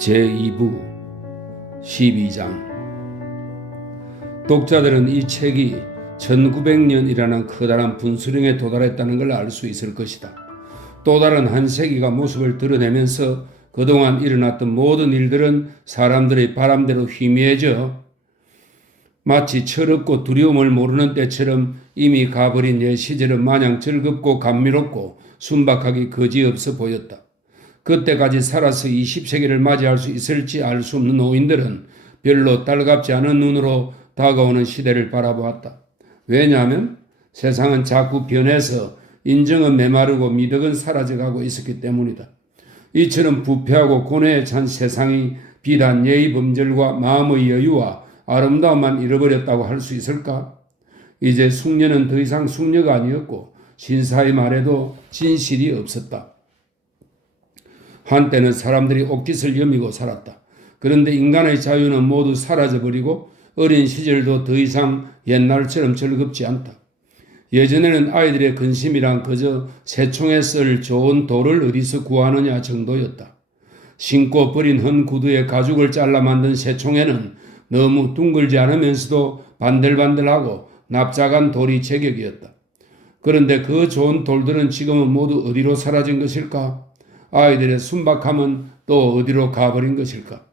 제2부 12장. 독자들은 이 책이 1900년이라는 커다란 분수령에 도달했다는 걸 알 수 있을 것이다. 또 다른 한 세기가 모습을 드러내면서 그동안 일어났던 모든 일들은 사람들의 바람대로 희미해져 마치 철없고 두려움을 모르는 때처럼 이미 가버린 옛 시절은 마냥 즐겁고 감미롭고 순박하기 거지없어 보였다. 그때까지 살아서 20세기를 맞이할 수 있을지 알 수 없는 노인들은 별로 달갑지 않은 눈으로 다가오는 시대를 바라보았다. 왜냐하면 세상은 자꾸 변해서 인정은 메마르고 미덕은 사라져가고 있었기 때문이다. 이처럼 부패하고 고뇌에 찬 세상이 비단 예의 범절과 마음의 여유와 아름다움만 잃어버렸다고 할 수 있을까? 이제 숙녀는 더 이상 숙녀가 아니었고 신사의 말에도 진실이 없었다. 한때는 사람들이 옷깃을 여미고 살았다. 그런데 인간의 자유는 모두 사라져버리고 어린 시절도 더 이상 옛날처럼 즐겁지 않다. 예전에는 아이들의 근심이란 그저 새총에 쓸 좋은 돌을 어디서 구하느냐 정도였다. 신고 버린 헌 구두에 가죽을 잘라 만든 새총에는 너무 둥글지 않으면서도 반들반들하고 납작한 돌이 제격이었다. 그런데 그 좋은 돌들은 지금은 모두 어디로 사라진 것일까? 아이들의 순박함은 또 어디로 가버린 것일까?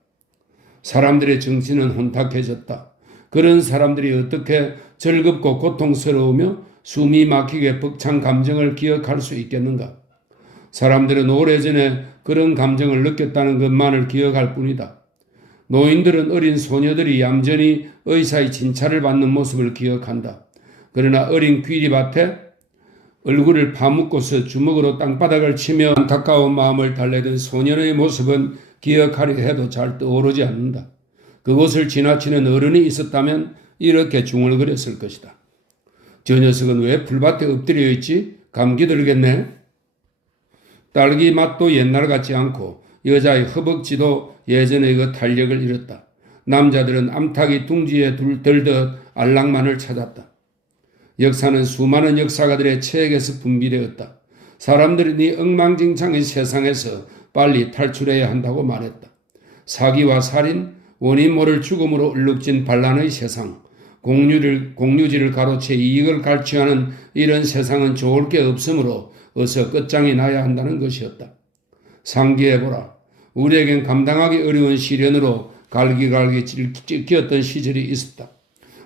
사람들의 정신은 혼탁해졌다. 그런 사람들이 어떻게 즐겁고 고통스러우며 숨이 막히게 벅찬 감정을 기억할 수 있겠는가? 사람들은 오래전에 그런 감정을 느꼈다는 것만을 기억할 뿐이다. 노인들은 어린 소녀들이 얌전히 의사의 진찰을 받는 모습을 기억한다. 그러나 어린 귀리밭에 얼굴을 파묻고서 주먹으로 땅바닥을 치며 안타까운 마음을 달래던 소년의 모습은 기억하려 해도 잘 떠오르지 않는다. 그곳을 지나치는 어른이 있었다면 이렇게 중얼거렸을 것이다. 저 녀석은 왜 풀밭에 엎드려 있지? 감기 들겠네? 딸기 맛도 옛날 같지 않고 여자의 허벅지도 예전의 그 탄력을 잃었다. 남자들은 암탉이 둥지에 들듯 안락만을 찾았다. 역사는 수많은 역사가들의 체액에서 분비되었다. 사람들은 이 엉망진창의 세상에서 빨리 탈출해야 한다고 말했다. 사기와 살인, 원인 모를 죽음으로 얼룩진 반란의 세상, 공유지를 가로채 이익을 갈취하는 이런 세상은 좋을 게 없으므로 어서 끝장이 나야 한다는 것이었다. 상기해보라. 우리에겐 감당하기 어려운 시련으로 갈기갈기 찢겼던 시절이 있었다.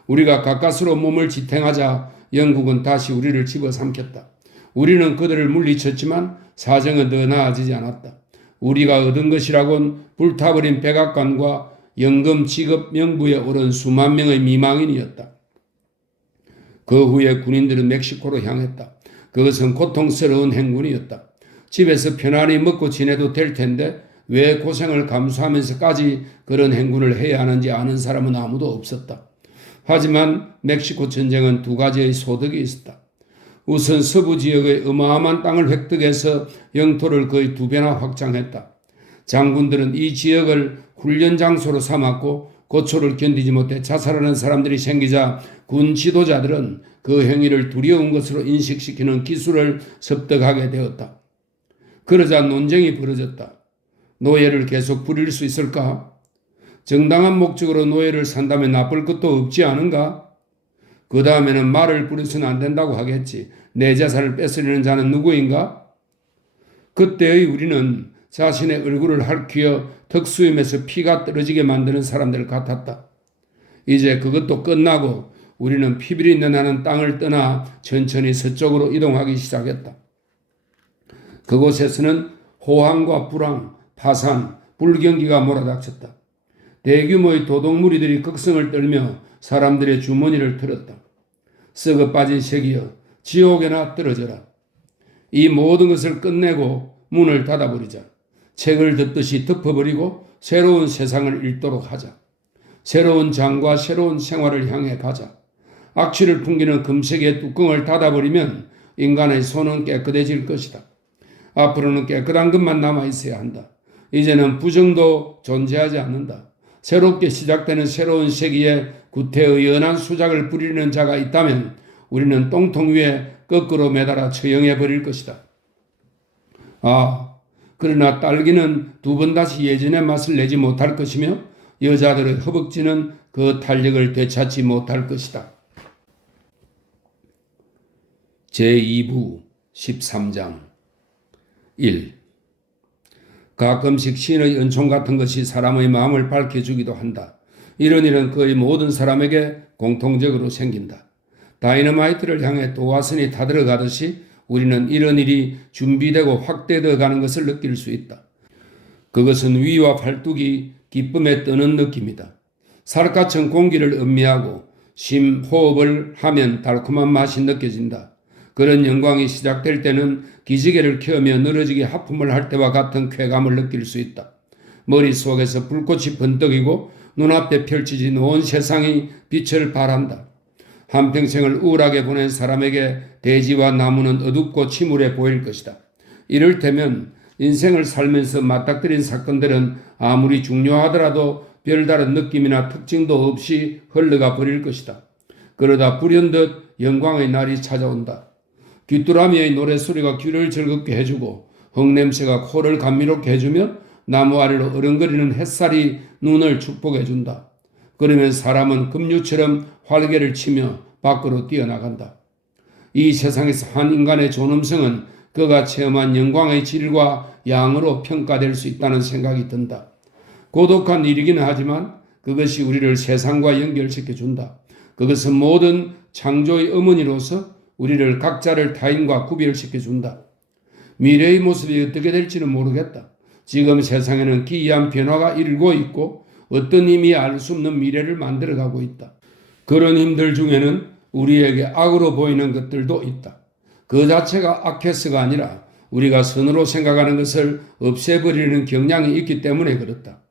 우리가 가까스로 몸을 지탱하자 영국은 다시 우리를 집어삼켰다. 우리는 그들을 물리쳤지만 사정은 더 나아지지 않았다. 우리가 얻은 것이라곤 불타버린 백악관과 연금 지급 명부에 오른 수만 명의 미망인이었다. 그 후에 군인들은 멕시코로 향했다. 그것은 고통스러운 행군이었다. 집에서 편안히 먹고 지내도 될 텐데 왜 고생을 감수하면서까지 그런 행군을 해야 하는지 아는 사람은 아무도 없었다. 하지만 멕시코 전쟁은 두 가지의 소득이 있었다. 우선 서부 지역의 어마어마한 땅을 획득해서 영토를 거의 2배나 확장했다. 장군들은 이 지역을 훈련 장소로 삼았고 고초를 견디지 못해 자살하는 사람들이 생기자 군 지도자들은 그 행위를 두려운 것으로 인식시키는 기술을 습득하게 되었다. 그러자 논쟁이 벌어졌다. 노예를 계속 부릴 수 있을까? 정당한 목적으로 노예를 산다면 나쁠 것도 없지 않은가? 그 다음에는 말을 부려서는 안 된다고 하겠지. 내 재산을 뺏으려는 자는 누구인가? 그때의 우리는 자신의 얼굴을 핥히어 턱수염에서 피가 떨어지게 만드는 사람들 같았다. 이제 그것도 끝나고 우리는 피비린내 나는 땅을 떠나 천천히 서쪽으로 이동하기 시작했다. 그곳에서는 호황과 불황, 파산, 불경기가 몰아닥쳤다. 대규모의 도둑무리들이 극성을 떨며 사람들의 주머니를 털었다. 썩어 빠진 색이여 지옥에나 떨어져라. 이 모든 것을 끝내고 문을 닫아버리자. 책을 덮듯이 덮어버리고 새로운 세상을 읽도록 하자. 새로운 장과 새로운 생활을 향해 가자. 악취를 풍기는 금색의 뚜껑을 닫아버리면 인간의 손은 깨끗해질 것이다. 앞으로는 깨끗한 것만 남아있어야 한다. 이제는 부정도 존재하지 않는다. 새롭게 시작되는 새로운 세기에 구태의 연한 수작을 부리는 자가 있다면 우리는 똥통 위에 거꾸로 매달아 처형해 버릴 것이다. 그러나 딸기는 두 번 다시 예전의 맛을 내지 못할 것이며 여자들의 허벅지는 그 탄력을 되찾지 못할 것이다. 제2부 13장 1. 가끔씩 신의 은총 같은 것이 사람의 마음을 밝혀주기도 한다. 이런 일은 거의 모든 사람에게 공통적으로 생긴다. 다이너마이트를 향해 도화선이 타들어가듯이 우리는 이런 일이 준비되고 확대되어 가는 것을 느낄 수 있다. 그것은 위와 팔뚝이 기쁨에 뜨는 느낌이다. 살갗은 공기를 음미하고 심호흡을 하면 달콤한 맛이 느껴진다. 그런 영광이 시작될 때는 기지개를 켜며 늘어지게 하품을 할 때와 같은 쾌감을 느낄 수 있다. 머릿속에서 불꽃이 번뜩이고 눈앞에 펼쳐진 온 세상이 빛을 발한다. 한평생을 우울하게 보낸 사람에게 대지와 나무는 어둡고 침울해 보일 것이다. 이를테면 인생을 살면서 맞닥뜨린 사건들은 아무리 중요하더라도 별다른 느낌이나 특징도 없이 흘러가 버릴 것이다. 그러다 불현듯 영광의 날이 찾아온다. 귀뚜라미의 노랫소리가 귀를 즐겁게 해주고 흙냄새가 코를 감미롭게 해주며 나무 아래로 어른거리는 햇살이 눈을 축복해준다. 그러면 사람은 급류처럼 활개를 치며 밖으로 뛰어나간다. 이 세상에서 한 인간의 존엄성은 그가 체험한 영광의 질과 양으로 평가될 수 있다는 생각이 든다. 고독한 일이기는 하지만 그것이 우리를 세상과 연결시켜준다. 그것은 모든 창조의 어머니로서 우리를 각자를 타인과 구별시켜준다. 미래의 모습이 어떻게 될지는 모르겠다. 지금 세상에는 기이한 변화가 일고 있고 어떤 힘이 알 수 없는 미래를 만들어가고 있다. 그런 힘들 중에는 우리에게 악으로 보이는 것들도 있다. 그 자체가 악해서가 아니라 우리가 선으로 생각하는 것을 없애버리는 경향이 있기 때문에 그렇다.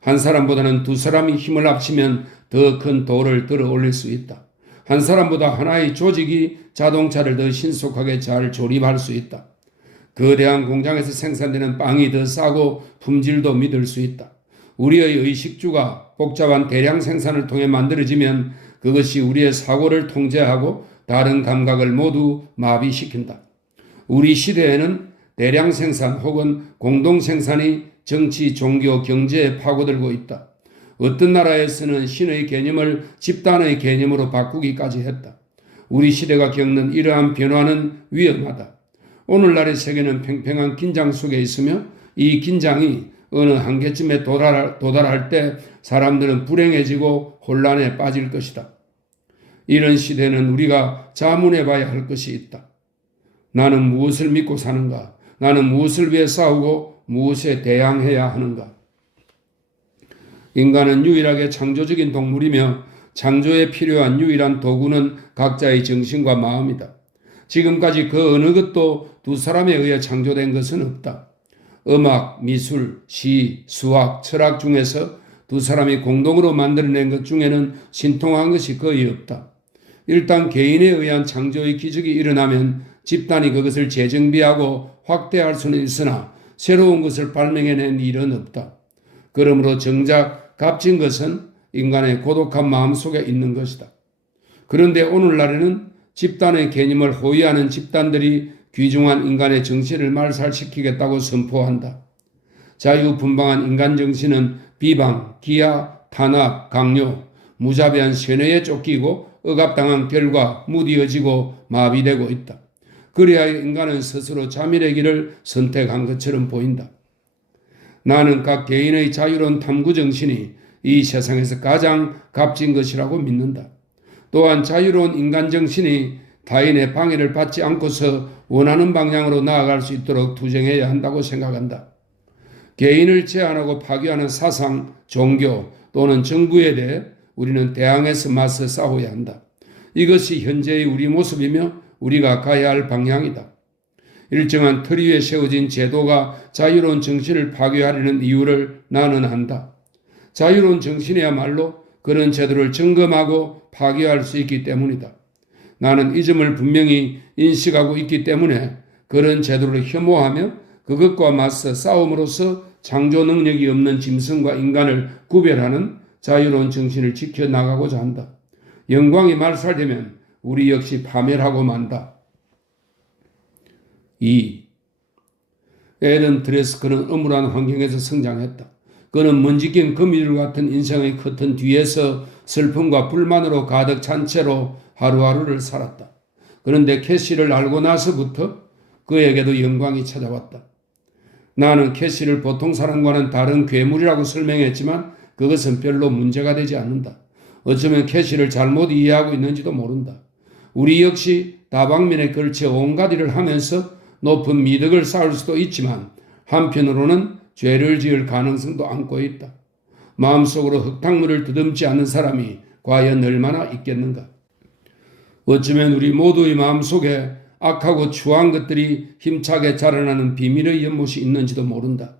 한 사람보다는 두 사람이 힘을 합치면 더 큰 돌을 들어 올릴 수 있다. 한 사람보다 하나의 조직이 자동차를 더 신속하게 잘 조립할 수 있다. 거대한 공장에서 생산되는 빵이 더 싸고 품질도 믿을 수 있다. 우리의 의식주가 복잡한 대량 생산을 통해 만들어지면 그것이 우리의 사고를 통제하고 다른 감각을 모두 마비시킨다. 우리 시대에는 대량 생산 혹은 공동 생산이 정치, 종교, 경제에 파고들고 있다. 어떤 나라에서는 신의 개념을 집단의 개념으로 바꾸기까지 했다. 우리 시대가 겪는 이러한 변화는 위험하다. 오늘날의 세계는 팽팽한 긴장 속에 있으며 이 긴장이 어느 한계쯤에 도달할 때 사람들은 불행해지고 혼란에 빠질 것이다. 이런 시대는 우리가 자문해 봐야 할 것이 있다. 나는 무엇을 믿고 사는가? 나는 무엇을 위해 싸우고 무엇에 대항해야 하는가? 인간은 유일하게 창조적인 동물이며 창조에 필요한 유일한 도구는 각자의 정신과 마음이다. 지금까지 그 어느 것도 두 사람에 의해 창조된 것은 없다. 음악, 미술, 시, 수학, 철학 중에서 두 사람이 공동으로 만들어낸 것 중에는 신통한 것이 거의 없다. 일단 개인에 의한 창조의 기적이 일어나면 집단이 그것을 재정비하고 확대할 수는 있으나 새로운 것을 발명해낸 일은 없다. 그러므로 정작 값진 것은 인간의 고독한 마음 속에 있는 것이다. 그런데 오늘날에는 집단의 개념을 호위하는 집단들이 귀중한 인간의 정신을 말살시키겠다고 선포한다. 자유분방한 인간 정신은 비방, 기하, 탄압, 강요, 무자비한 쇠뇌에 쫓기고 억압당한 결과 무디어지고 마비되고 있다. 그래야 인간은 스스로 자멸의 길을 선택한 것처럼 보인다. 나는 각 개인의 자유로운 탐구 정신이 이 세상에서 가장 값진 것이라고 믿는다. 또한 자유로운 인간 정신이 타인의 방해를 받지 않고서 원하는 방향으로 나아갈 수 있도록 투쟁해야 한다고 생각한다. 개인을 제한하고 파괴하는 사상, 종교 또는 정부에 대해 우리는 대항해서 맞서 싸워야 한다. 이것이 현재의 우리 모습이며 우리가 가야 할 방향이다. 일정한 틀 위에 세워진 제도가 자유로운 정신을 파괴하려는 이유를 나는 안다. 자유로운 정신이야말로 그런 제도를 점검하고 파괴할 수 있기 때문이다. 나는 이 점을 분명히 인식하고 있기 때문에 그런 제도를 혐오하며 그것과 맞서 싸움으로써 창조 능력이 없는 짐승과 인간을 구별하는 자유로운 정신을 지켜나가고자 한다. 영광이 말살되면 우리 역시 파멸하고 만다. 2. 에덴 드레스크는 âm 울한 환경에서 성장했다. 그는 먼지 낀 거미줄 같은 인생의 커튼 뒤에서 슬픔과 불만으로 가득 찬 채로 하루하루를 살았다. 그런데 캐시를 알고 나서부터 그에게도 영광이 찾아왔다. 나는 캐시를 보통 사람과는 다른 괴물이라고 설명했지만 그것은 별로 문제가 되지 않는다. 어쩌면 캐시를 잘못 이해하고 있는지도 모른다. 우리 역시 다방면에 걸쳐 온갖 일을 하면서 높은 미덕을 쌓을 수도 있지만 한편으로는 죄를 지을 가능성도 안고 있다. 마음속으로 흙탕물을 더듬지 않는 사람이 과연 얼마나 있겠는가. 어쩌면 우리 모두의 마음속에 악하고 추한 것들이 힘차게 자라나는 비밀의 연못이 있는지도 모른다.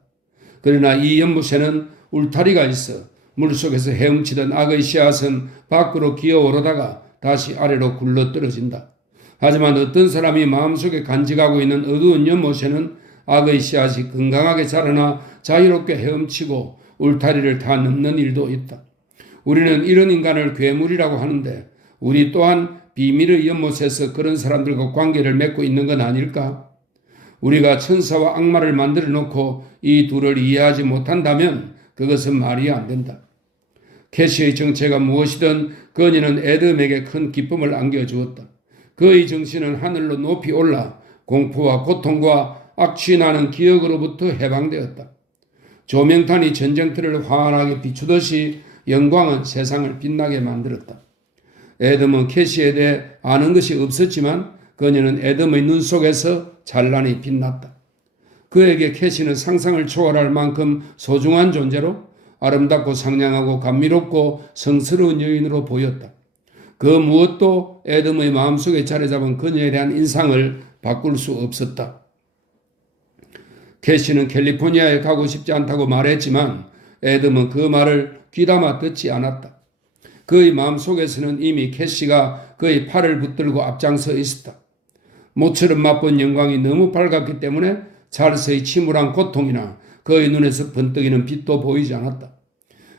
그러나 이 연못에는 울타리가 있어 물속에서 헤엄치던 악의 씨앗은 밖으로 기어오르다가 다시 아래로 굴러떨어진다. 하지만 어떤 사람이 마음속에 간직하고 있는 어두운 연못에는 악의 씨앗이 건강하게 자라나 자유롭게 헤엄치고 울타리를 다 넘는 일도 있다. 우리는 이런 인간을 괴물이라고 하는데 우리 또한 비밀의 연못에서 그런 사람들과 관계를 맺고 있는 건 아닐까? 우리가 천사와 악마를 만들어 놓고 이 둘을 이해하지 못한다면 그것은 말이 안 된다. 캐시의 정체가 무엇이든 그녀는 에돔에게 큰 기쁨을 안겨주었다. 그의 정신은 하늘로 높이 올라 공포와 고통과 악취나는 기억으로부터 해방되었다. 조명탄이 전쟁터를 환하게 비추듯이 영광은 세상을 빛나게 만들었다. 에돔은 캐시에 대해 아는 것이 없었지만 그녀는 에돔의 눈 속에서 찬란히 빛났다. 그에게 캐시는 상상을 초월할 만큼 소중한 존재로 아름답고 상냥하고 감미롭고 성스러운 여인으로 보였다. 그 무엇도 에돔의 마음속에 자리 잡은 그녀에 대한 인상을 바꿀 수 없었다. 캐시는 캘리포니아에 가고 싶지 않다고 말했지만 에돔은 그 말을 귀담아 듣지 않았다. 그의 마음속에서는 이미 캐시가 그의 팔을 붙들고 앞장서 있었다. 모처럼 맛본 영광이 너무 밝았기 때문에 찰스의 침울한 고통이나 그의 눈에서 번뜩이는 빛도 보이지 않았다.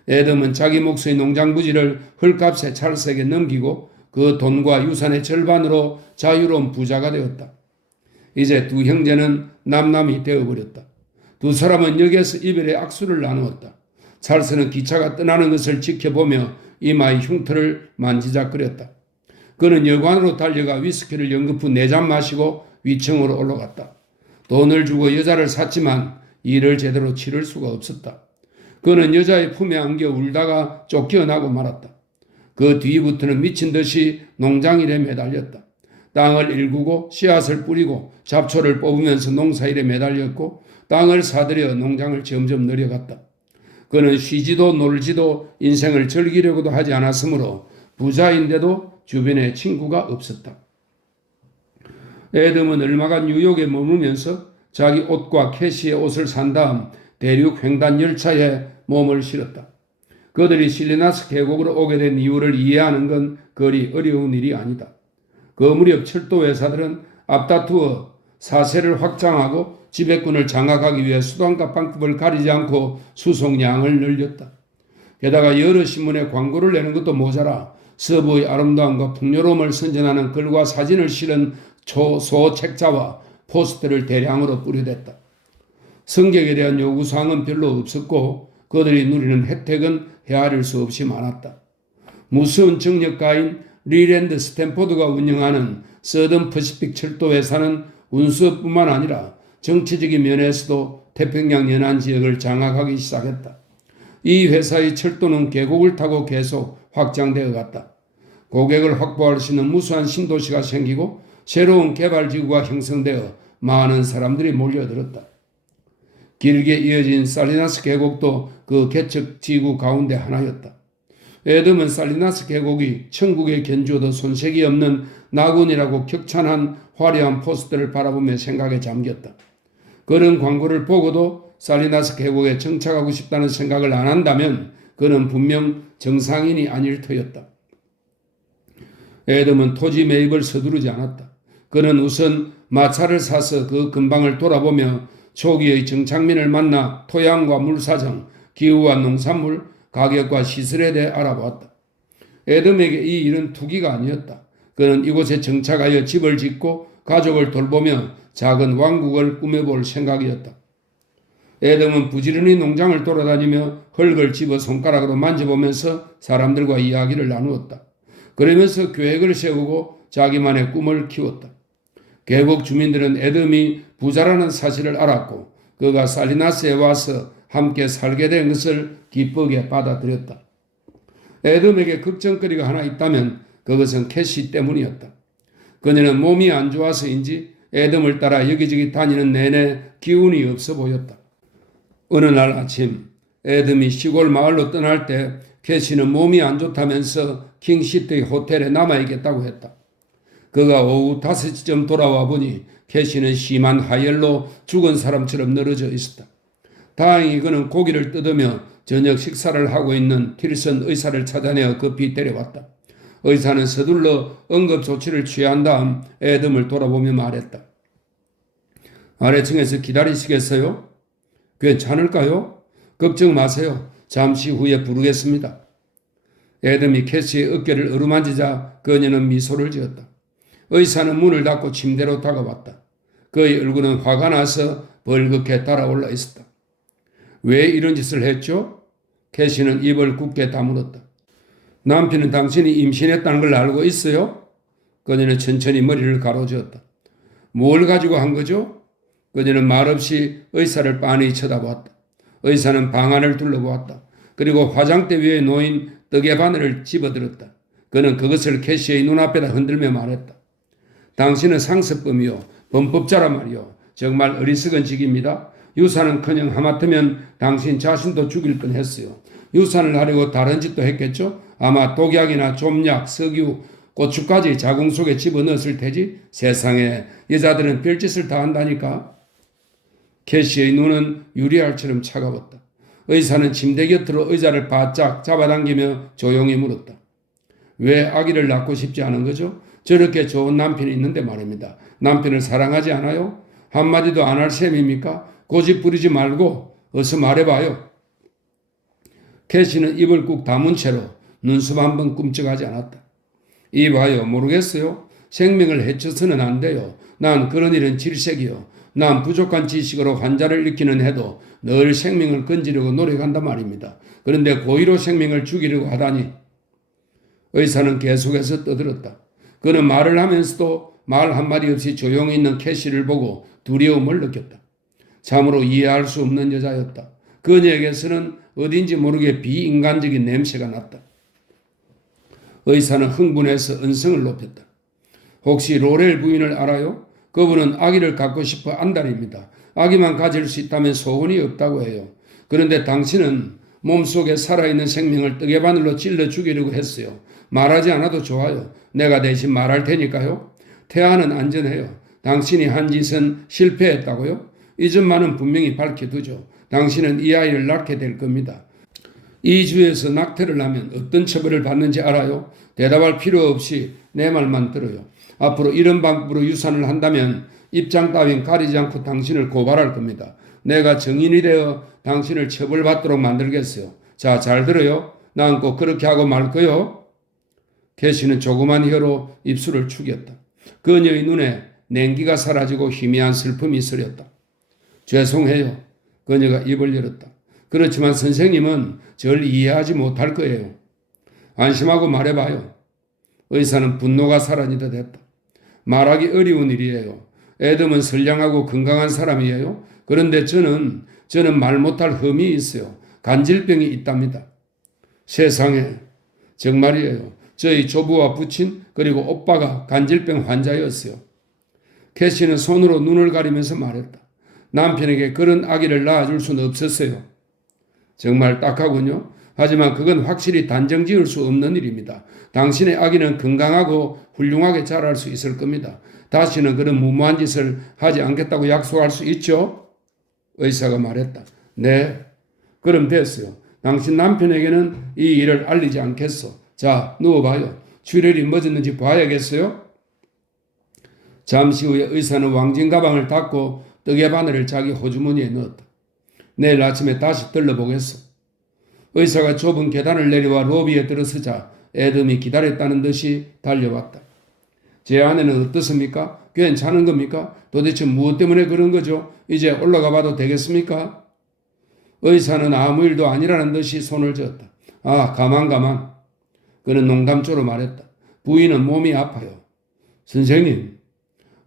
에돔은 자기 몫의 농장 부지를 헐값에 찰스에게 넘기고 그 돈과 유산의 절반으로 자유로운 부자가 되었다. 이제 두 형제는 남남이 되어버렸다. 두 사람은 여기에서 이별의 악수를 나누었다. 찰스는 기차가 떠나는 것을 지켜보며 이마의 흉터를 만지작거렸다. 그는 여관으로 달려가 위스키를 연급 후 4잔 마시고 위층으로 올라갔다. 돈을 주고 여자를 샀지만 일을 제대로 치를 수가 없었다. 그는 여자의 품에 안겨 울다가 쫓겨나고 말았다. 그 뒤부터는 미친 듯이 농장일에 매달렸다. 땅을 일구고 씨앗을 뿌리고 잡초를 뽑으면서 농사일에 매달렸고 땅을 사들여 농장을 점점 늘려갔다. 그는 쉬지도 놀지도 인생을 즐기려고도 하지 않았으므로 부자인데도 주변에 친구가 없었다. 에돔은 얼마간 뉴욕에 머무면서 자기 옷과 캐시의 옷을 산 다음 대륙 횡단 열차에 몸을 실었다. 그들이 실리나스 계곡으로 오게 된 이유를 이해하는 건 그리 어려운 일이 아니다. 그 무렵 철도 회사들은 앞다투어 사세를 확장하고 지배권을 장악하기 위해 수단과 방법을 가리지 않고 수송량을 늘렸다. 게다가 여러 신문에 광고를 내는 것도 모자라 서부의 아름다움과 풍요로움을 선전하는 글과 사진을 실은 소책자와 포스터를 대량으로 뿌려댔다. 성격에 대한 요구사항은 별로 없었고 그들이 누리는 혜택은 헤아릴 수 없이 많았다. 무서운 정력가인 리랜드 스탠포드가 운영하는 서던 퍼시픽 철도 회사는 운수뿐만 아니라 정치적인 면에서도 태평양 연안 지역을 장악하기 시작했다. 이 회사의 철도는 계곡을 타고 계속 확장되어 갔다. 고객을 확보할 수 있는 무수한 신도시가 생기고 새로운 개발지구가 형성되어 많은 사람들이 몰려들었다. 길게 이어진 살리나스 계곡도 그 개척지구 가운데 하나였다. 에돔은 살리나스 계곡이 천국에 견주어도 손색이 없는 낙원이라고 격찬한 화려한 포스터를 바라보며 생각에 잠겼다. 그런 광고를 보고도 살리나스 계곡에 정착하고 싶다는 생각을 안 한다면 그는 분명 정상인이 아닐 터였다. 에돔은 토지 매입을 서두르지 않았다. 그는 우선 마차를 사서 그 근방을 돌아보며 초기의 정착민을 만나 토양과 물 사정, 기후와 농산물, 가격과 시설에 대해 알아보았다. 에돔에게 이 일은 투기가 아니었다. 그는 이곳에 정착하여 집을 짓고 가족을 돌보며 작은 왕국을 꾸며볼 생각이었다. 에돔은 부지런히 농장을 돌아다니며 흙을 집어 손가락으로 만져보면서 사람들과 이야기를 나누었다. 그러면서 계획을 세우고 자기만의 꿈을 키웠다. 계곡 주민들은 에돔이 부자라는 사실을 알았고 그가 살리나스에 와서 함께 살게 된 것을 기쁘게 받아들였다. 에돔에게 걱정거리가 하나 있다면 그것은 캐시 때문이었다. 그녀는 몸이 안 좋아서인지 에돔을 따라 여기저기 다니는 내내 기운이 없어 보였다. 어느 날 아침 에돔이 시골 마을로 떠날 때 캐시는 몸이 안 좋다면서 킹시트의 호텔에 남아있겠다고 했다. 그가 오후 5시쯤 돌아와 보니 캐시는 심한 하열로 죽은 사람처럼 늘어져 있었다. 다행히 그는 고기를 뜯으며 저녁 식사를 하고 있는 틸슨 의사를 찾아내어 급히 데려왔다. 의사는 서둘러 응급조치를 취한 다음 에돔을 돌아보며 말했다. 아래층에서 기다리시겠어요? 괜찮을까요? 걱정 마세요. 잠시 후에 부르겠습니다. 에돔이 캐시의 어깨를 어루만지자 그녀는 미소를 지었다. 의사는 문을 닫고 침대로 다가왔다. 그의 얼굴은 화가 나서 벌겋게 달아올라 있었다. 왜 이런 짓을 했죠? 캐시는 입을 굳게 다물었다. 남편은 당신이 임신했다는 걸 알고 있어요? 그녀는 천천히 머리를 가로저었다. 뭘 가지고 한 거죠? 그녀는 말없이 의사를 빤히 쳐다보았다. 의사는 방 안을 둘러보았다. 그리고 화장대 위에 놓인 떡의 바늘을 집어들었다. 그는 그것을 캐시의 눈앞에다 흔들며 말했다. 당신은 상습범이요. 범법자란 말이요. 정말 어리석은 직입니다. 유산은커녕 하마터면 당신 자신도 죽일 뻔했어요. 유산을 하려고 다른 짓도 했겠죠? 아마 독약이나 좀약, 석유, 고추까지 자궁 속에 집어넣었을 테지. 세상에 여자들은 별짓을 다 한다니까. 캐시의 눈은 유리알처럼 차가웠다. 의사는 침대 곁으로 의자를 바짝 잡아당기며 조용히 물었다. 왜 아기를 낳고 싶지 않은 거죠? 저렇게 좋은 남편이 있는데 말입니다. 남편을 사랑하지 않아요? 한마디도 안 할 셈입니까? 고집 부리지 말고 어서 말해봐요. 캐시는 입을 꾹 다문 채로 눈썹 한 번 꿈쩍하지 않았다. 이봐요. 모르겠어요. 생명을 해쳐서는 안 돼요. 난 그런 일은 질색이요. 난 부족한 지식으로 환자를 일으키는 해도 늘 생명을 건지려고 노력한단 말입니다. 그런데 고의로 생명을 죽이려고 하다니. 의사는 계속해서 떠들었다. 그는 말을 하면서도 말 한마디 없이 조용히 있는 캐시를 보고 두려움을 느꼈다. 참으로 이해할 수 없는 여자였다. 그녀에게서는 어딘지 모르게 비인간적인 냄새가 났다. 의사는 흥분해서 언성을 높였다. 혹시 로렐 부인을 알아요? 그분은 아기를 갖고 싶어 안달입니다. 아기만 가질 수 있다면 소원이 없다고 해요. 그런데 당신은 몸속에 살아있는 생명을 떡의 바늘로 찔러 죽이려고 했어요. 말하지 않아도 좋아요. 내가 대신 말할 테니까요. 태아는 안전해요. 당신이 한 짓은 실패했다고요? 이 점만은 분명히 밝혀두죠. 당신은 이 아이를 낳게 될 겁니다. 이 주에서 낙태를 하면 어떤 처벌을 받는지 알아요? 대답할 필요 없이 내 말만 들어요. 앞으로 이런 방법으로 유산을 한다면 입장 따윈 가리지 않고 당신을 고발할 겁니다. 내가 정인이 되어 당신을 처벌받도록 만들겠어요. 자, 잘 들어요. 난 꼭 그렇게 하고 말 거요. 캐시는 조그만 혀로 입술을 축였다. 그녀의 눈에 냉기가 사라지고 희미한 슬픔이 서렸다. 죄송해요. 그녀가 입을 열었다. 그렇지만 선생님은 절 이해하지 못할 거예요. 안심하고 말해봐요. 의사는 분노가 사라지듯 했다. 말하기 어려운 일이에요. 에돔은 선량하고 건강한 사람이에요. 그런데 저는 말 못할 흠이 있어요. 간질병이 있답니다. 세상에 정말이에요. 저희 조부와 부친 그리고 오빠가 간질병 환자였어요. 캐시는 손으로 눈을 가리면서 말했다. 남편에게 그런 아기를 낳아줄 수는 없었어요. 정말 딱하군요. 하지만 그건 확실히 단정 지을 수 없는 일입니다. 당신의 아기는 건강하고 훌륭하게 자랄 수 있을 겁니다. 다시는 그런 무모한 짓을 하지 않겠다고 약속할 수 있죠? 의사가 말했다. 네, 그럼 됐어요. 당신 남편에게는 이 일을 알리지 않겠어. 자, 누워봐요. 출혈이 멎었는지 봐야겠어요? 잠시 후에 의사는 왕진 가방을 닫고 떡의 바늘을 자기 호주머니에 넣었다. 내일 아침에 다시 들러보겠어. 의사가 좁은 계단을 내려와 로비에 들어서자 에돔이 기다렸다는 듯이 달려왔다. 제 아내는 어떻습니까? 괜찮은 겁니까? 도대체 무엇 때문에 그런 거죠? 이제 올라가 봐도 되겠습니까? 의사는 아무 일도 아니라는 듯이 손을 저었다. 아, 가만. 그는 농담조로 말했다. 부인은 몸이 아파요. 선생님,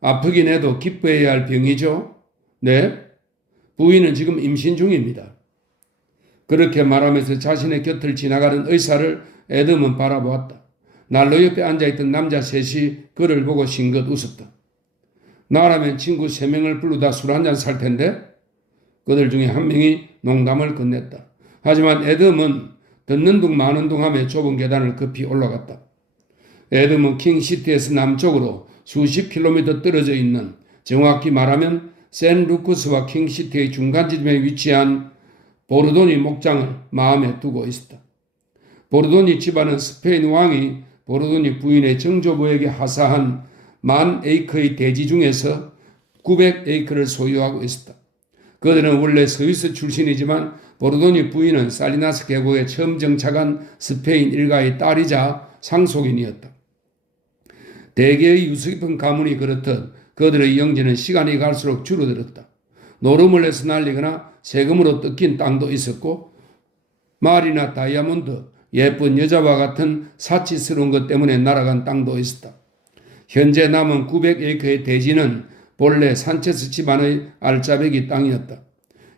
아프긴 해도 기뻐해야 할 병이죠? 네? 부인은 지금 임신 중입니다. 그렇게 말하면서 자신의 곁을 지나가는 의사를 애덤은 바라보았다. 난로 옆에 앉아있던 남자 셋이 그를 보고 싱긋 웃었다. 나라면 친구 3명을 부르다 술 한잔 살 텐데? 그들 중에 한 명이 농담을 건넸다. 하지만 애덤은 듣는 둥 마는 둥 하며 좁은 계단을 급히 올라갔다. 애덤은 킹시티에서 남쪽으로 수십 킬로미터 떨어져 있는, 정확히 말하면 샌루크스와 킹시티의 중간 지점에 위치한 보르도니 목장을 마음에 두고 있었다. 보르도니 집안은 스페인 왕이 보르도니 부인의 정조부에게 하사한 10,000에이커의 대지 중에서 900에이커를 소유하고 있었다. 그들은 원래 스위스 출신이지만 보르도니 부인은 살리나스 계곡에 처음 정착한 스페인 일가의 딸이자 상속인이었다. 대개의 유수 깊은 가문이 그렇듯 그들의 영지는 시간이 갈수록 줄어들었다. 노름을 해서 날리거나 세금으로 뜯긴 땅도 있었고, 말이나 다이아몬드, 예쁜 여자와 같은 사치스러운 것 때문에 날아간 땅도 있었다. 현재 남은 900에이커의 대지는 본래 산체스 집안의 알짜배기 땅이었다.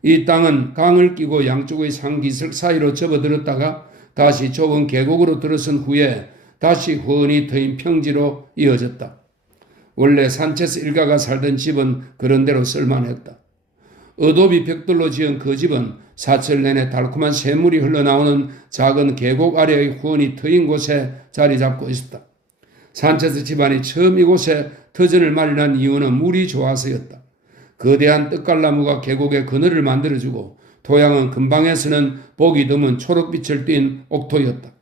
이 땅은 강을 끼고 양쪽의 산기슭 사이로 접어들었다가 다시 좁은 계곡으로 들어선 후에 다시 훤히 트인 평지로 이어졌다. 원래 산체스 일가가 살던 집은 그런 대로 쓸만했다. 어도비 벽돌로 지은 그 집은 사철 내내 달콤한 샘물이 흘러나오는 작은 계곡 아래의 훤히 트인 곳에 자리 잡고 있었다. 산체스 집안이 처음 이곳에 터전을 마련한 이유는 물이 좋아서였다. 거대한 떡갈나무가 계곡에 그늘을 만들어주고 토양은 근방에서는 보기 드문 초록빛을 띤 옥토였다.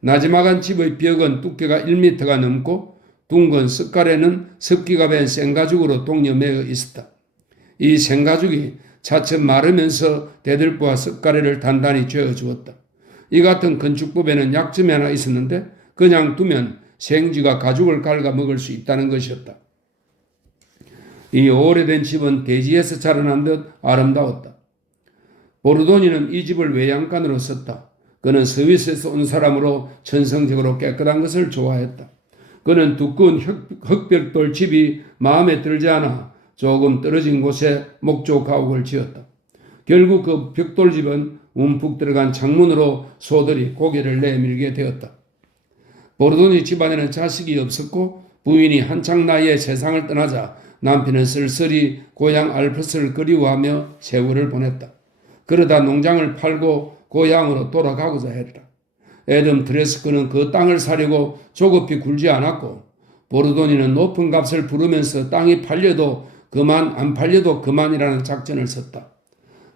나지막한 집의 벽은 두께가 1m가 넘고 둥근 석갈에는 습기가 밴 생가죽으로 동여매어 있었다. 이 생가죽이 차츰 마르면서 대들보와 석가래를 단단히 죄어주었다. 이 같은 건축법에는 약점이 하나 있었는데 그냥 두면 생쥐가 가죽을 갉아먹을 수 있다는 것이었다. 이 오래된 집은 대지에서 자라난 듯 아름다웠다. 보르도니는 이 집을 외양간으로 썼다. 그는 스위스에서 온 사람으로 천성적으로 깨끗한 것을 좋아했다. 그는 두꺼운 흑벽돌 집이 마음에 들지 않아 조금 떨어진 곳에 목조 가옥을 지었다. 결국 그 벽돌집은 움푹 들어간 창문으로 소들이 고개를 내밀게 되었다. 보르도니 집안에는 자식이 없었고 부인이 한창 나이에 세상을 떠나자 남편은 쓸쓸히 고향 알프스를 그리워하며 세월을 보냈다. 그러다 농장을 팔고 고향으로 돌아가고자 했다. 애덤 드레스크는 그 땅을 사려고 조급히 굴지 않았고 보르도니는 높은 값을 부르면서 땅이 팔려도 그만 안 팔려도 그만이라는 작전을 썼다.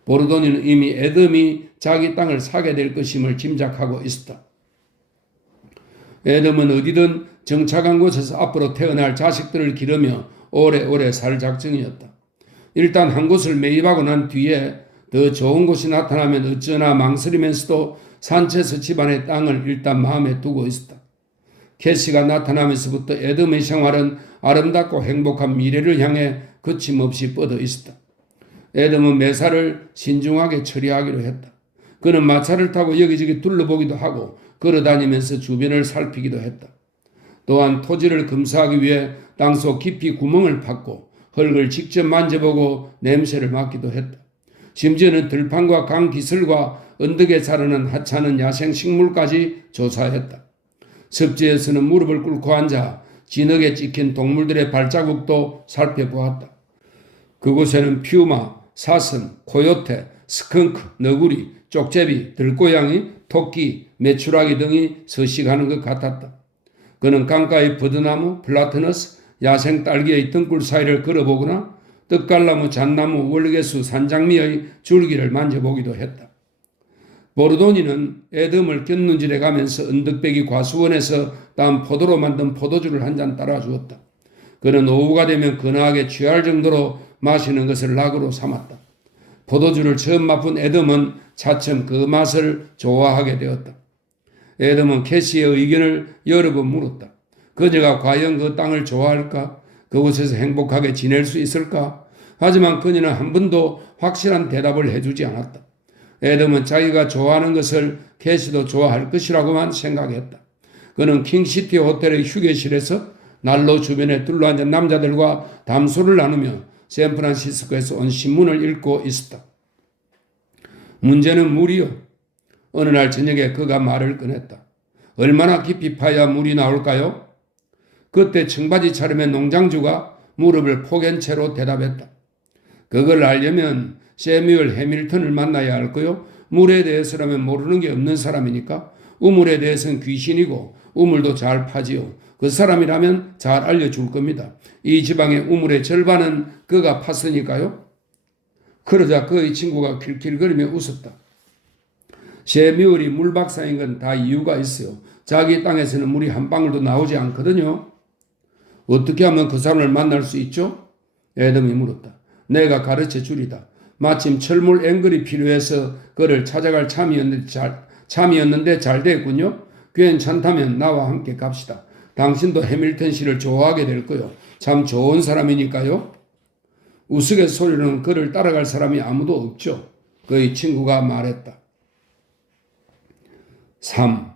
보르도니는 이미 애덤이 자기 땅을 사게 될 것임을 짐작하고 있었다. 애덤은 어디든 정착한 곳에서 앞으로 태어날 자식들을 기르며 오래오래 살 작정이었다. 일단 한 곳을 매입하고 난 뒤에 더 좋은 곳이 나타나면 어쩌나 망설이면서도 산체스 집안의 땅을 일단 마음에 두고 있었다. 캐시가 나타나면서부터 애덤의 생활은 아름답고 행복한 미래를 향해 거침없이 뻗어 있었다. 애덤은 매사를 신중하게 처리하기로 했다. 그는 마차를 타고 여기저기 둘러보기도 하고 걸어다니면서 주변을 살피기도 했다. 또한 토지를 검사하기 위해 땅속 깊이 구멍을 팠고 흙을 직접 만져보고 냄새를 맡기도 했다. 심지어는 들판과 강 기슭과 언덕에 자라는 하찮은 야생 식물까지 조사했다. 습지에서는 무릎을 꿇고 앉아 진흙에 찍힌 동물들의 발자국도 살펴보았다. 그곳에는 퓨마, 사슴, 코요테, 스컹크, 너구리, 쪽제비, 들고양이, 토끼, 메추라기 등이 서식하는 것 같았다. 그는 강가의 버드나무, 플라트너스, 야생 딸기의 등굴 사이를 걸어보거나 떡갈나무, 잣나무, 월계수, 산장미의 줄기를 만져보기도 했다. 보르도니는 애덤을 곁눈질해 가면서 언덕배기 과수원에서 딴 포도로 만든 포도주를 한 잔 따라주었다. 그는 오후가 되면 근하게 취할 정도로 마시는 것을 낙으로 삼았다. 포도주를 처음 맛본 애덤은 차츰 그 맛을 좋아하게 되었다. 애덤은 캐시의 의견을 여러 번 물었다. 그녀가 과연 그 땅을 좋아할까? 그곳에서 행복하게 지낼 수 있을까? 하지만 그녀는 한 번도 확실한 대답을 해주지 않았다. 애덤은 자기가 좋아하는 것을 캐시도 좋아할 것이라고만 생각했다. 그는 킹시티 호텔의 휴게실에서 난로 주변에 둘러앉은 남자들과 담소를 나누며 샌프란시스코에서 온 신문을 읽고 있었다. 문제는 물이요. 어느 날 저녁에 그가 말을 꺼냈다. 얼마나 깊이 파야 물이 나올까요? 그때 청바지 차림의 농장주가 무릎을 포갠 채로 대답했다. 그걸 알려면 세뮤얼 해밀턴을 만나야 할 거요. 물에 대해서라면 모르는 게 없는 사람이니까. 우물에 대해서는 귀신이고 우물도 잘 파지요. 그 사람이라면 잘 알려줄 겁니다. 이 지방의 우물의 절반은 그가 팠으니까요. 그러자 그의 친구가 킬킬거리며 웃었다. 세뮤얼이 물박사인 건 다 이유가 있어요. 자기 땅에서는 물이 한 방울도 나오지 않거든요. 어떻게 하면 그 사람을 만날 수 있죠? 애덤이 물었다. 내가 가르쳐 주리다. 마침 철물 앵글이 필요해서 그를 찾아갈 참이었는데 잘 됐군요. 괜찮다면 나와 함께 갑시다. 당신도 해밀턴 씨를 좋아하게 될 거요. 참 좋은 사람이니까요. 우스갯소리로는 그를 따라갈 사람이 아무도 없죠. 그의 친구가 말했다. 3.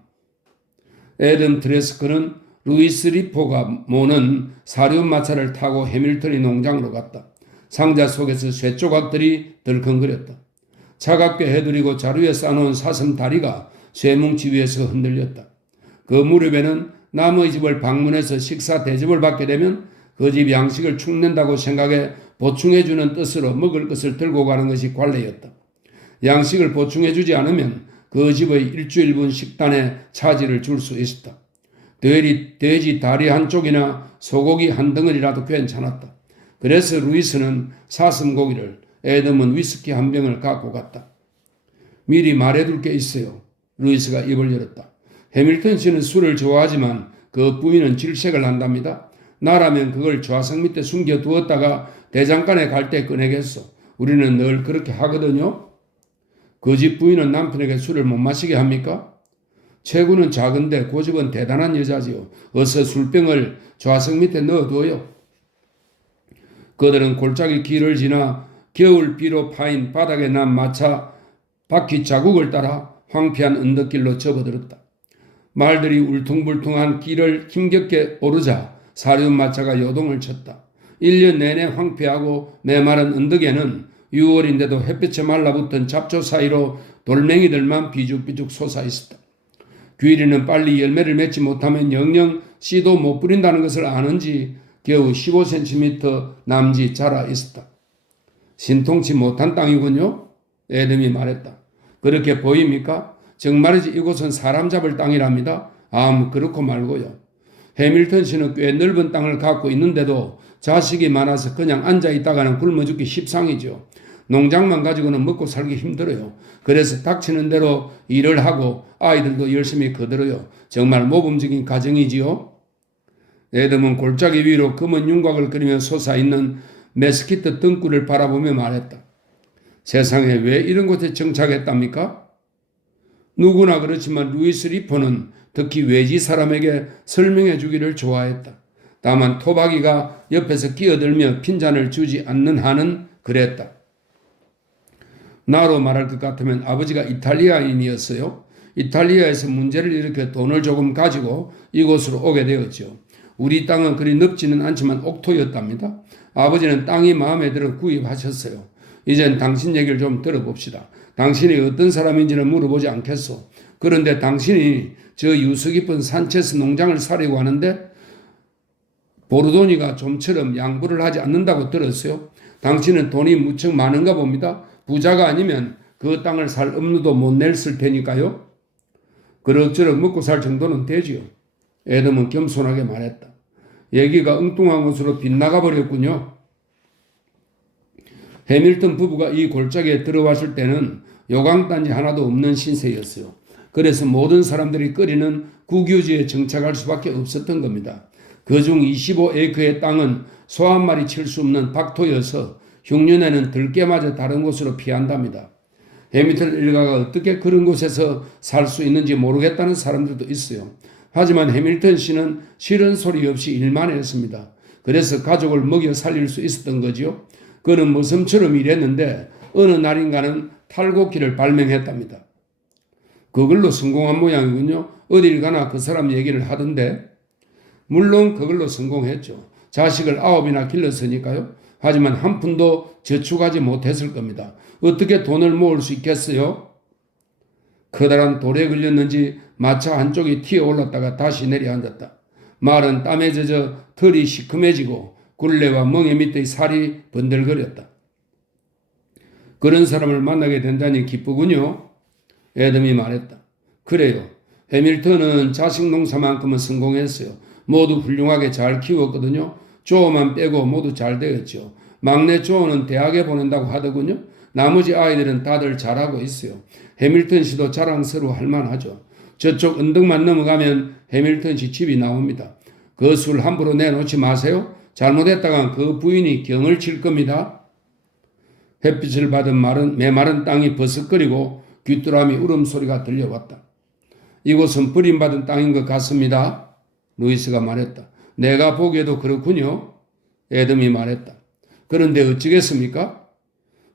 애덤 드레스커는 루이스 리포가 모는 사륜마차를 타고 해밀턴의 농장으로 갔다. 상자 속에서 쇠조각들이 덜컹거렸다. 차갑게 해두리고 자루에 싸놓은 사슴 다리가 쇠뭉치 위에서 흔들렸다. 그 무렵에는 남의 집을 방문해서 식사 대접을 받게 되면 그 집 양식을 축낸다고 생각해 보충해주는 뜻으로 먹을 것을 들고 가는 것이 관례였다. 양식을 보충해주지 않으면 그 집의 일주일분 식단에 차질을 줄 수 있었다. 돼지 다리 한쪽이나 소고기 한 덩어리라도 괜찮았다. 그래서 루이스는 사슴고기를, 애덤은 위스키 한 병을 갖고 갔다. 미리 말해둘 게 있어요. 루이스가 입을 열었다. 해밀턴 씨는 술을 좋아하지만 그 부인은 질색을 한답니다. 나라면 그걸 좌석 밑에 숨겨두었다가 대장간에 갈 때 꺼내겠어. 우리는 늘 그렇게 하거든요. 그 집 부인은 남편에게 술을 못 마시게 합니까? 최구는 작은데 고집은 대단한 여자지요. 어서 술병을 좌석 밑에 넣어두어요. 그들은 골짜기 길을 지나 겨울비로 파인 바닥에 난 마차 바퀴 자국을 따라 황폐한 언덕길로 접어들었다. 말들이 울퉁불퉁한 길을 힘겹게 오르자 사륜마차가 요동을 쳤다. 1년 내내 황폐하고 메마른 언덕에는 6월인데도 햇볕에 말라붙은 잡초 사이로 돌멩이들만 비죽비죽 솟아있었다. 귀리는 빨리 열매를 맺지 못하면 영영 씨도 못 뿌린다는 것을 아는지 겨우 15cm 남짓 자라 있었다. 신통치 못한 땅이군요. 애덤이 말했다. 그렇게 보입니까? 정말이지 이곳은 사람 잡을 땅이랍니다. 그렇고 말고요. 해밀턴 씨는 꽤 넓은 땅을 갖고 있는데도 자식이 많아서 그냥 앉아있다가는 굶어 죽기 십상이죠. 농장만 가지고는 먹고 살기 힘들어요. 그래서 닥치는 대로 일을 하고 아이들도 열심히 거들어요. 정말 모범적인 가정이지요. 애덤은 골짜기 위로 검은 윤곽을 그리며 솟아있는 메스키트 등굴을 바라보며 말했다. 세상에 왜 이런 곳에 정착했답니까? 누구나 그렇지만 루이스 리포는 특히 외지 사람에게 설명해 주기를 좋아했다. 다만 토박이가 옆에서 끼어들며 핀잔을 주지 않는 한은 그랬다. 나로 말할 것 같으면 아버지가 이탈리아인이었어요. 이탈리아에서 문제를 일으켜 돈을 조금 가지고 이곳으로 오게 되었죠. 우리 땅은 그리 넓지는 않지만 옥토였답니다. 아버지는 땅이 마음에 들어 구입하셨어요. 이젠 당신 얘기를 좀 들어봅시다. 당신이 어떤 사람인지는 물어보지 않겠소. 그런데 당신이 저 유서 깊은 산체스 농장을 사려고 하는데 보르도니가 좀처럼 양보를 하지 않는다고 들었어요. 당신은 돈이 무척 많은가 봅니다. 부자가 아니면 그 땅을 살 업무도 못 냈을 테니까요. 그럭저럭 먹고 살 정도는 되지요. 애덤은 겸손하게 말했다. 얘기가 엉뚱한 곳으로 빗나가 버렸군요. 해밀턴 부부가 이 골짜기에 들어왔을 때는 요강단지 하나도 없는 신세였어요. 그래서 모든 사람들이 끓이는 국유지에 정착할 수밖에 없었던 겁니다. 그중 25에이크의 땅은 소 한 마리 칠 수 없는 박토여서 흉년에는 들깨마저 다른 곳으로 피한답니다. 해밀턴 일가가 어떻게 그런 곳에서 살 수 있는지 모르겠다는 사람들도 있어요. 하지만 해밀턴 씨는 싫은 소리 없이 일만 했습니다. 그래서 가족을 먹여 살릴 수 있었던 거죠. 그는 머슴처럼 일했는데 어느 날인가는 탈곡기를 발명했답니다. 그걸로 성공한 모양이군요. 어딜 가나 그 사람 얘기를 하던데 물론 그걸로 성공했죠. 자식을 9이나 길렀으니까요. 하지만 한 푼도 저축하지 못했을 겁니다. 어떻게 돈을 모을 수 있겠어요? 커다란 돌에 걸렸는지 마차 한쪽이 튀어올랐다가 다시 내려앉았다. 말은 땀에 젖어 털이 시큼해지고 굴레와 멍에 밑의 살이 번들거렸다. 그런 사람을 만나게 된다니 기쁘군요. 애덤이 말했다. 그래요. 해밀턴은 자식 농사만큼은 성공했어요. 모두 훌륭하게 잘 키웠거든요. 조만 빼고 모두 잘 되었죠. 막내 조는 대학에 보낸다고 하더군요. 나머지 아이들은 다들 잘하고 있어요. 해밀턴 씨도 자랑스러워 할 만하죠. 저쪽 언덕만 넘어가면 해밀턴 씨 집이 나옵니다. 그 술 함부로 내놓지 마세요. 잘못했다간 그 부인이 경을 칠 겁니다. 햇빛을 받은 메마른 땅이 버석거리고 귀뚜라미 울음소리가 들려왔다. 이곳은 버림받은 땅인 것 같습니다. 루이스가 말했다. 내가 보기에도 그렇군요. 애덤이 말했다. 그런데 어찌겠습니까?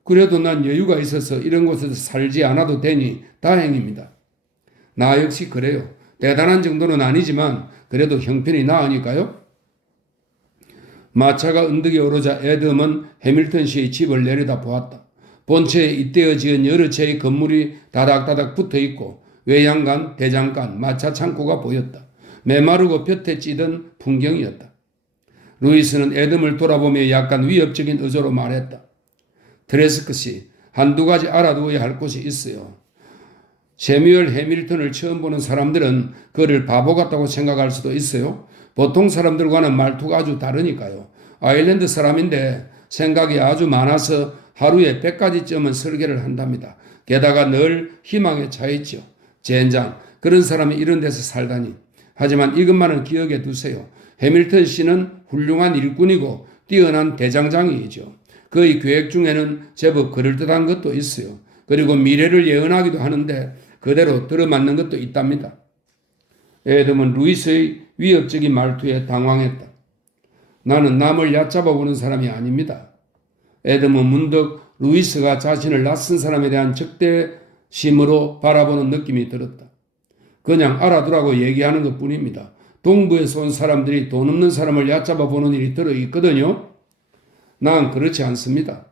그래도 난 여유가 있어서 이런 곳에서 살지 않아도 되니 다행입니다. 나 역시 그래요. 대단한 정도는 아니지만 그래도 형편이 나으니까요. 마차가 언덕에 오르자 애덤은 해밀턴 씨의 집을 내려다 보았다. 본체에 잇대어 지은 여러 채의 건물이 다닥다닥 붙어있고 외양간, 대장간, 마차 창고가 보였다. 메마르고 볕에 찌든 풍경이었다. 루이스는 애덤을 돌아보며 약간 위협적인 의조로 말했다. 트레스크 씨, 한두 가지 알아두어야 할 곳이 있어요. 세뮤얼 해밀턴을 처음 보는 사람들은 그를 바보 같다고 생각할 수도 있어요. 보통 사람들과는 말투가 아주 다르니까요. 아일랜드 사람인데 생각이 아주 많아서 하루에 100가지쯤은 설계를 한답니다. 게다가 늘 희망에 차있죠. 젠장, 그런 사람이 이런 데서 살다니. 하지만 이것만은 기억해 두세요. 해밀턴 씨는 훌륭한 일꾼이고 뛰어난 대장장이죠. 그의 계획 중에는 제법 그럴듯한 것도 있어요. 그리고 미래를 예언하기도 하는데 그대로 들어맞는 것도 있답니다. 애덤은 루이스의 위협적인 말투에 당황했다. 나는 남을 얕잡아 보는 사람이 아닙니다. 애덤은 문득 루이스가 자신을 낯선 사람에 대한 적대심으로 바라보는 느낌이 들었다. 그냥 알아두라고 얘기하는 것 뿐입니다. 동부에서 온 사람들이 돈 없는 사람을 얕잡아 보는 일이 들어있거든요. 난 그렇지 않습니다.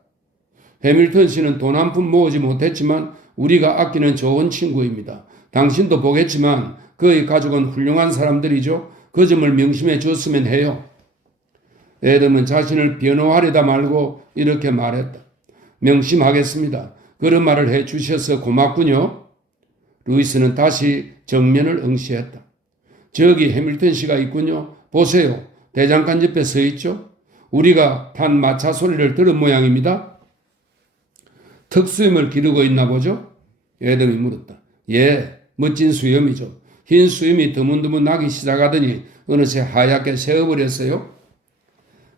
해밀턴 씨는 돈 한 푼 모으지 못했지만 우리가 아끼는 좋은 친구입니다. 당신도 보겠지만 그의 가족은 훌륭한 사람들이죠. 그 점을 명심해 줬으면 해요. 애덤은 자신을 변호하려다 말고 이렇게 말했다. 명심하겠습니다. 그런 말을 해 주셔서 고맙군요. 루이스는 다시 정면을 응시했다. 저기 해밀턴 씨가 있군요. 보세요. 대장간 옆에 서 있죠. 우리가 탄 마차 소리를 들은 모양입니다. 특수임을 기르고 있나 보죠? 애덤이 물었다. 예, 멋진 수염이죠. 흰 수염이 드문드문 나기 시작하더니 어느새 하얗게 새어버렸어요.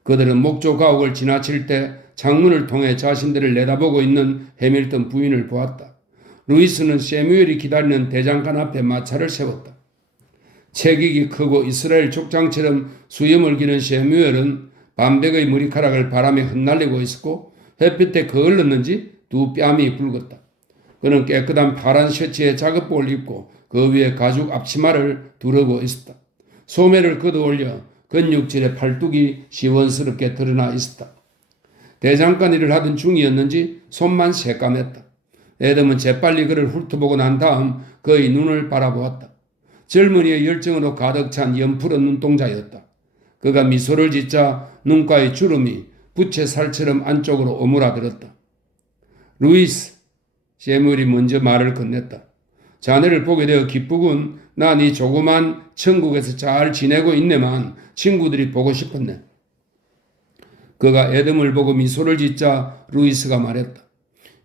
그들은 목조 가옥을 지나칠 때 창문을 통해 자신들을 내다보고 있는 해밀턴 부인을 보았다. 루이스는 세뮤엘이 기다리는 대장간 앞에 마차를 세웠다. 체격이 크고 이스라엘 족장처럼 수염을 기는 세뮤엘은 반백의 머리카락을 바람에 흩날리고 있었고 햇빛에 거을렀는지 두 뺨이 붉었다. 그는 깨끗한 파란 셔츠에 작업복을 입고 그 위에 가죽 앞치마를 두르고 있었다. 소매를 걷어올려 근육질의 팔뚝이 시원스럽게 드러나 있었다. 대장간 일을 하던 중이었는지 손만 새까맸다. 애덤은 재빨리 그를 훑어보고 난 다음 그의 눈을 바라보았다. 젊은이의 열정으로 가득 찬 연푸른 눈동자였다. 그가 미소를 짓자 눈가의 주름이 부채 살처럼 안쪽으로 오므라들었다. 루이스, 세뮤엘이 먼저 말을 건넸다. 자네를 보게 되어 기쁘군. 난 이 조그만 천국에서 잘 지내고 있네만 친구들이 보고 싶었네. 그가 애덤을 보고 미소를 짓자 루이스가 말했다.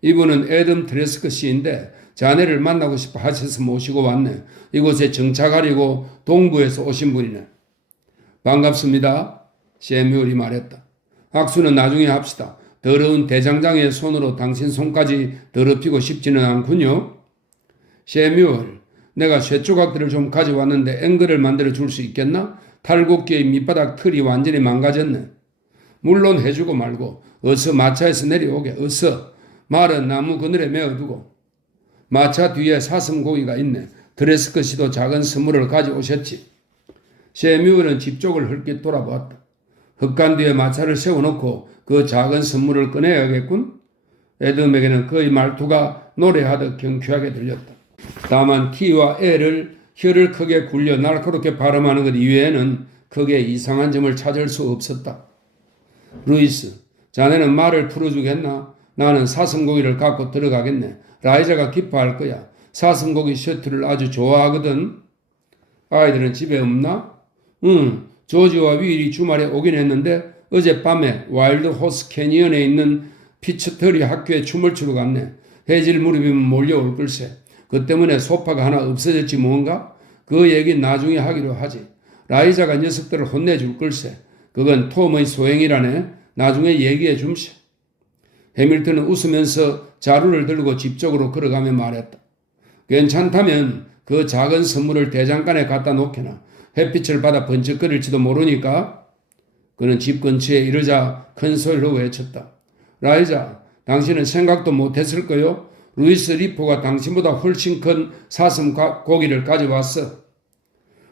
이분은 애덤 트레스크 씨인데 자네를 만나고 싶어 하셔서 모시고 왔네. 이곳에 정착하려고 동부에서 오신 분이네. 반갑습니다. 세뮤엘이 말했다. 악수는 나중에 합시다. 더러운 대장장의 손으로 당신 손까지 더럽히고 싶지는 않군요. 세뮤엘, 내가 쇠조각들을 좀 가져왔는데 앵글을 만들어 줄 수 있겠나? 탈곡기의 밑바닥 틀이 완전히 망가졌네. 물론 해주고 말고 어서 마차에서 내려오게. 어서. 말은 나무 그늘에 메어두고 마차 뒤에 사슴고기가 있네. 드레스컷이도 작은 선물을 가져오셨지. 셰뮤엘은 집 쪽을 흘낏 돌아보았다. 흙간 뒤에 마차를 세워놓고 그 작은 선물을 꺼내야겠군. 에돔에게는 그의 말투가 노래하듯 경쾌하게 들렸다. 다만 T와 L을 혀를 크게 굴려 날카롭게 발음하는 것 이외에는 크게 이상한 점을 찾을 수 없었다. 루이스, 자네는 말을 풀어주겠나? 나는 사슴고기를 갖고 들어가겠네. 라이자가 기뻐할 거야. 사슴고기 셔틀을 아주 좋아하거든. 아이들은 집에 없나? 응, 조지와 윌이 주말에 오긴 했는데 어젯밤에 와일드 호스 캐니언에 있는 피처터리 학교에 춤을 추러 갔네. 해질 무렵이면 몰려올 걸세. 그 때문에 소파가 하나 없어졌지 뭔가? 그 얘기 나중에 하기로 하지. 라이자가 녀석들을 혼내줄 걸세. 그건 톰의 소행이라네. 나중에 얘기해 줌세. 해밀턴은 웃으면서 자루를 들고 집 쪽으로 걸어가며 말했다. 괜찮다면 그 작은 선물을 대장간에 갖다 놓게나. 햇빛을 받아 번쩍거릴지도 모르니까. 그는 집 근처에 이르자 큰 소리로 외쳤다. 라이자, 당신은 생각도 못했을 거요. 루이스 리포가 당신보다 훨씬 큰 사슴 고기를 가져왔어.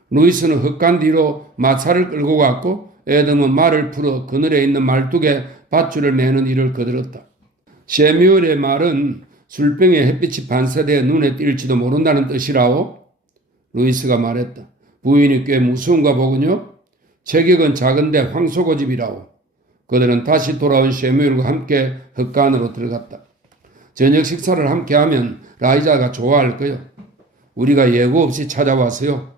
루이스는 흙간 뒤로 마차를 끌고 갔고 에덤은 말을 풀어 그늘에 있는 말뚝에 밧줄을 매는 일을 거들었다. 셰뮤엘의 말은 술병에 햇빛이 반사되어 눈에 띌지도 모른다는 뜻이라오. 루이스가 말했다. 부인이 꽤 무서운가 보군요. 체격은 작은데 황소고집이라오. 그들은 다시 돌아온 셰뮤엘과 함께 흙간으로 들어갔다. 저녁 식사를 함께하면 라이자가 좋아할 거요. 우리가 예고 없이 찾아와서요.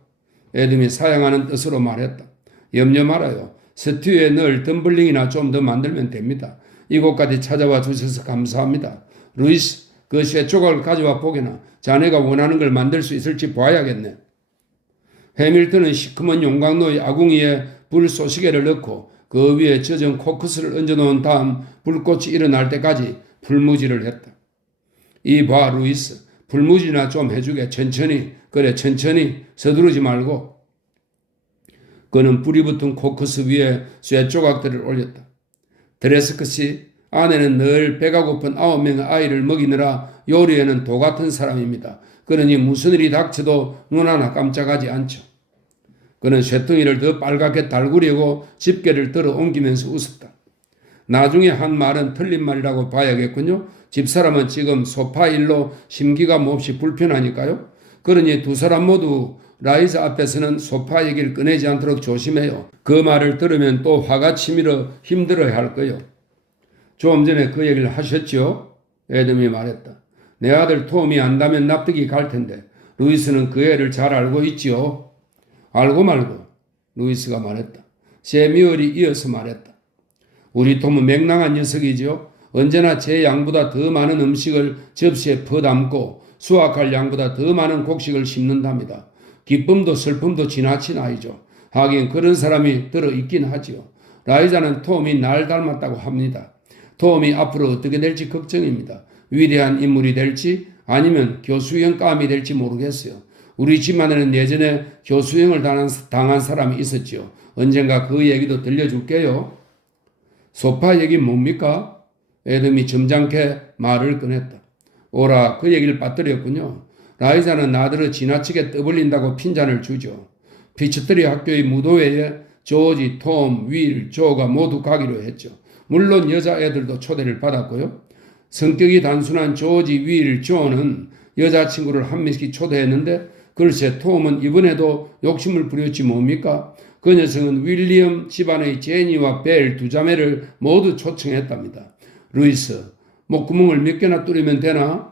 에덤이 사양하는 뜻으로 말했다. 염려 말아요. 스튜에 넣을 덤블링이나 좀 더 만들면 됩니다. 이곳까지 찾아와 주셔서 감사합니다. 루이스, 그 쇠조각을 가져와 보게나. 자네가 원하는 걸 만들 수 있을지 봐야겠네. 해밀턴은 시커먼 용광로의 아궁이에 불쏘시개를 넣고 그 위에 젖은 코크스를 얹어놓은 다음 불꽃이 일어날 때까지 불무지를 했다. 이봐 루이스, 불무지나 좀 해주게. 천천히. 그래 천천히. 서두르지 말고. 그는 불이 붙은 코크스 위에 쇠조각들을 올렸다. 드레스컷이 아내는 늘 배가 고픈 9명의 아이를 먹이느라 요리에는 도 같은 사람입니다. 그러니 무슨 일이 닥쳐도 눈 하나 깜짝하지 않죠. 그는 쇠통이를 더 빨갛게 달구려고 집게를 들어 옮기면서 웃었다. 나중에 한 말은 틀린 말이라고 봐야겠군요. 집사람은 지금 소파 일로 심기가 몹시 불편하니까요. 그러니 두 사람 모두 라이자 앞에서는 소파 얘기를 꺼내지 않도록 조심해요. 그 말을 들으면 또 화가 치밀어 힘들어야 할 거요. 좀 전에 그 얘기를 하셨죠? 에덤이 말했다. 내 아들 톰이 안다면 납득이 갈 텐데 루이스는 그 애를 잘 알고 있지요. 알고 말고, 루이스가 말했다. 셰뮤엘이 이어서 말했다. 우리 톰은 맹랑한 녀석이죠. 언제나 제 양보다 더 많은 음식을 접시에 퍼담고 수확할 양보다 더 많은 곡식을 심는답니다. 기쁨도 슬픔도 지나친 아이죠. 하긴 그런 사람이 들어있긴 하지요. 라이자는 톰이 날 닮았다고 합니다. 톰이 앞으로 어떻게 될지 걱정입니다. 위대한 인물이 될지 아니면 교수형 감이 될지 모르겠어요. 우리 집안에는 예전에 교수형을 당한 사람이 있었지요. 언젠가 그 얘기도 들려줄게요. 소파 얘기 뭡니까? 에덤이 점잖게 말을 꺼냈다. 오라, 그 얘기를 빠뜨렸군요. 라이자는 나더러 지나치게 떠벌린다고 핀잔을 주죠. 피처트리 학교의 무도회에 조지, 톰, 윌, 조가 모두 가기로 했죠. 물론 여자애들도 초대를 받았고요. 성격이 단순한 조지, 윌, 조는 여자친구를 한 명씩 초대했는데 글쎄 톰은 이번에도 욕심을 부렸지 뭡니까? 그 녀석은 윌리엄 집안의 제니와 벨 두 자매를 모두 초청했답니다. 루이스, 목구멍을 몇 개나 뚫으면 되나?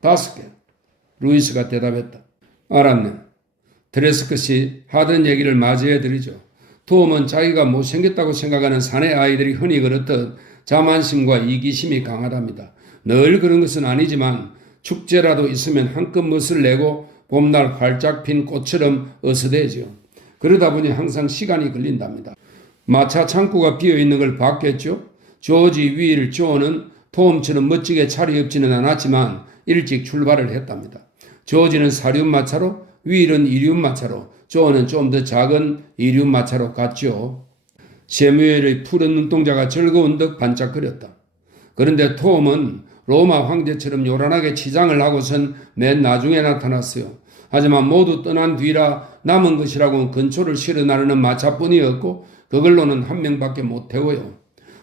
5개. 루이스가 대답했다. 알았네. 드레스컷이 하던 얘기를 맞이해드리죠. 톰은 자기가 못생겼다고 생각하는 사내 아이들이 흔히 그렇듯 자만심과 이기심이 강하답니다. 늘 그런 것은 아니지만 축제라도 있으면 한껏 멋을 내고 봄날 활짝 핀 꽃처럼 어서대죠. 그러다 보니 항상 시간이 걸린답니다. 마차 창고가 비어있는 걸 봤겠죠. 조지, 윌, 조는 톰처럼 멋지게 차려입지는 않았지만 일찍 출발을 했답니다. 조지는 사륜마차로, 윌은 이륜마차로, 조는 좀 더 작은 이륜마차로 갔죠. 셰뮤엘의 푸른 눈동자가 즐거운 듯 반짝거렸다. 그런데 톰은 로마 황제처럼 요란하게 치장을 하고선 맨 나중에 나타났어요. 하지만 모두 떠난 뒤라 남은 것이라고는 근초를 실어 나르는 마차뿐이었고 그걸로는 한 명밖에 못 태워요.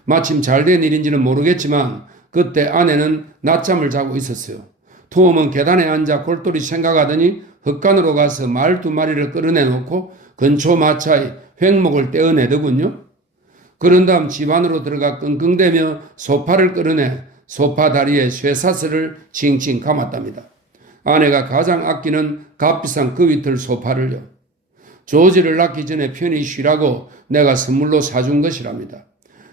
마침 잘된 일인지는 모르겠지만 그때 아내는 낮잠을 자고 있었어요. 투엄은 계단에 앉아 골똘히 생각하더니 헛간으로 가서 말 2마리를 끌어내놓고 근초 마차의 횡목을 떼어내더군요. 그런 다음 집 안으로 들어가 끙끙대며 소파를 끌어내 소파 다리에 쇠사슬을 칭칭 감았답니다. 아내가 가장 아끼는 값비싼 그위틀 소파를요. 조지를 낳기 전에 편히 쉬라고 내가 선물로 사준 것이랍니다.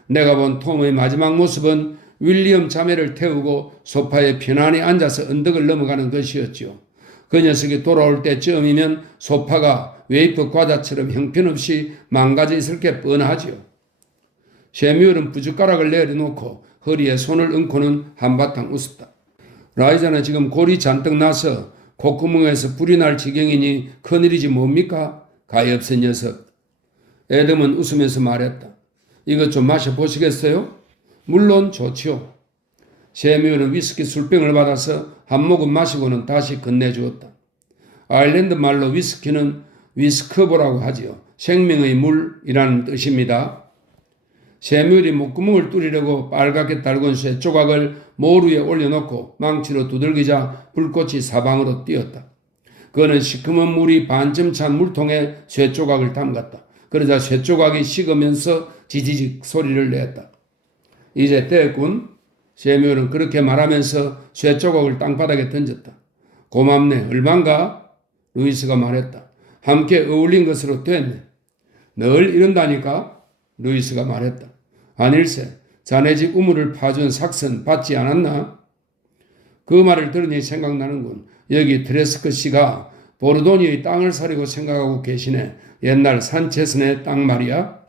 내가 본 톰의 마지막 모습은 윌리엄 자매를 태우고 소파에 편안히 앉아서 언덕을 넘어가는 것이었죠. 그 녀석이 돌아올 때쯤이면 소파가 웨이프 과자처럼 형편없이 망가져 있을 게 뻔하지요. 셰뮤얼은 부젓가락을 내려놓고 허리에 손을 얹고는 한바탕 웃었다. 라이자는 지금 골이 잔뜩 나서 콧구멍에서 불이 날 지경이니 큰일이지 뭡니까? 가엾은 녀석. 애덤은 웃으면서 말했다. 이것 좀 마셔보시겠어요? 물론 좋지요. 셰뮤얼은 위스키 술병을 받아서 한 모금 마시고는 다시 건네주었다. 아일랜드 말로 위스키는 위스커보라고 하지요. 생명의 물이라는 뜻입니다. 셰뮤얼이 목구멍을 뚫으려고 빨갛게 달군 쇠 조각을 모루 위에 올려놓고 망치로 두들기자 불꽃이 사방으로 뛰었다. 그는 시커먼 물이 반쯤 찬 물통에 쇠 조각을 담갔다. 그러자 쇠 조각이 식으면서 지지직 소리를 냈다. 이제 됐군. 셰뮤얼은 그렇게 말하면서 쇠 조각을 땅바닥에 던졌다. 고맙네. 얼만가? 루이스가 말했다. 함께 어울린 것으로 됐네. 늘 이런다니까? 루이스가 말했다. 아닐세, 자네 집 우물을 파준 삭선 받지 않았나? 그 말을 들으니 생각나는군. 여기 트레스크 씨가 보르도니의 땅을 사려고 생각하고 계시네. 옛날 산체선의 땅 말이야.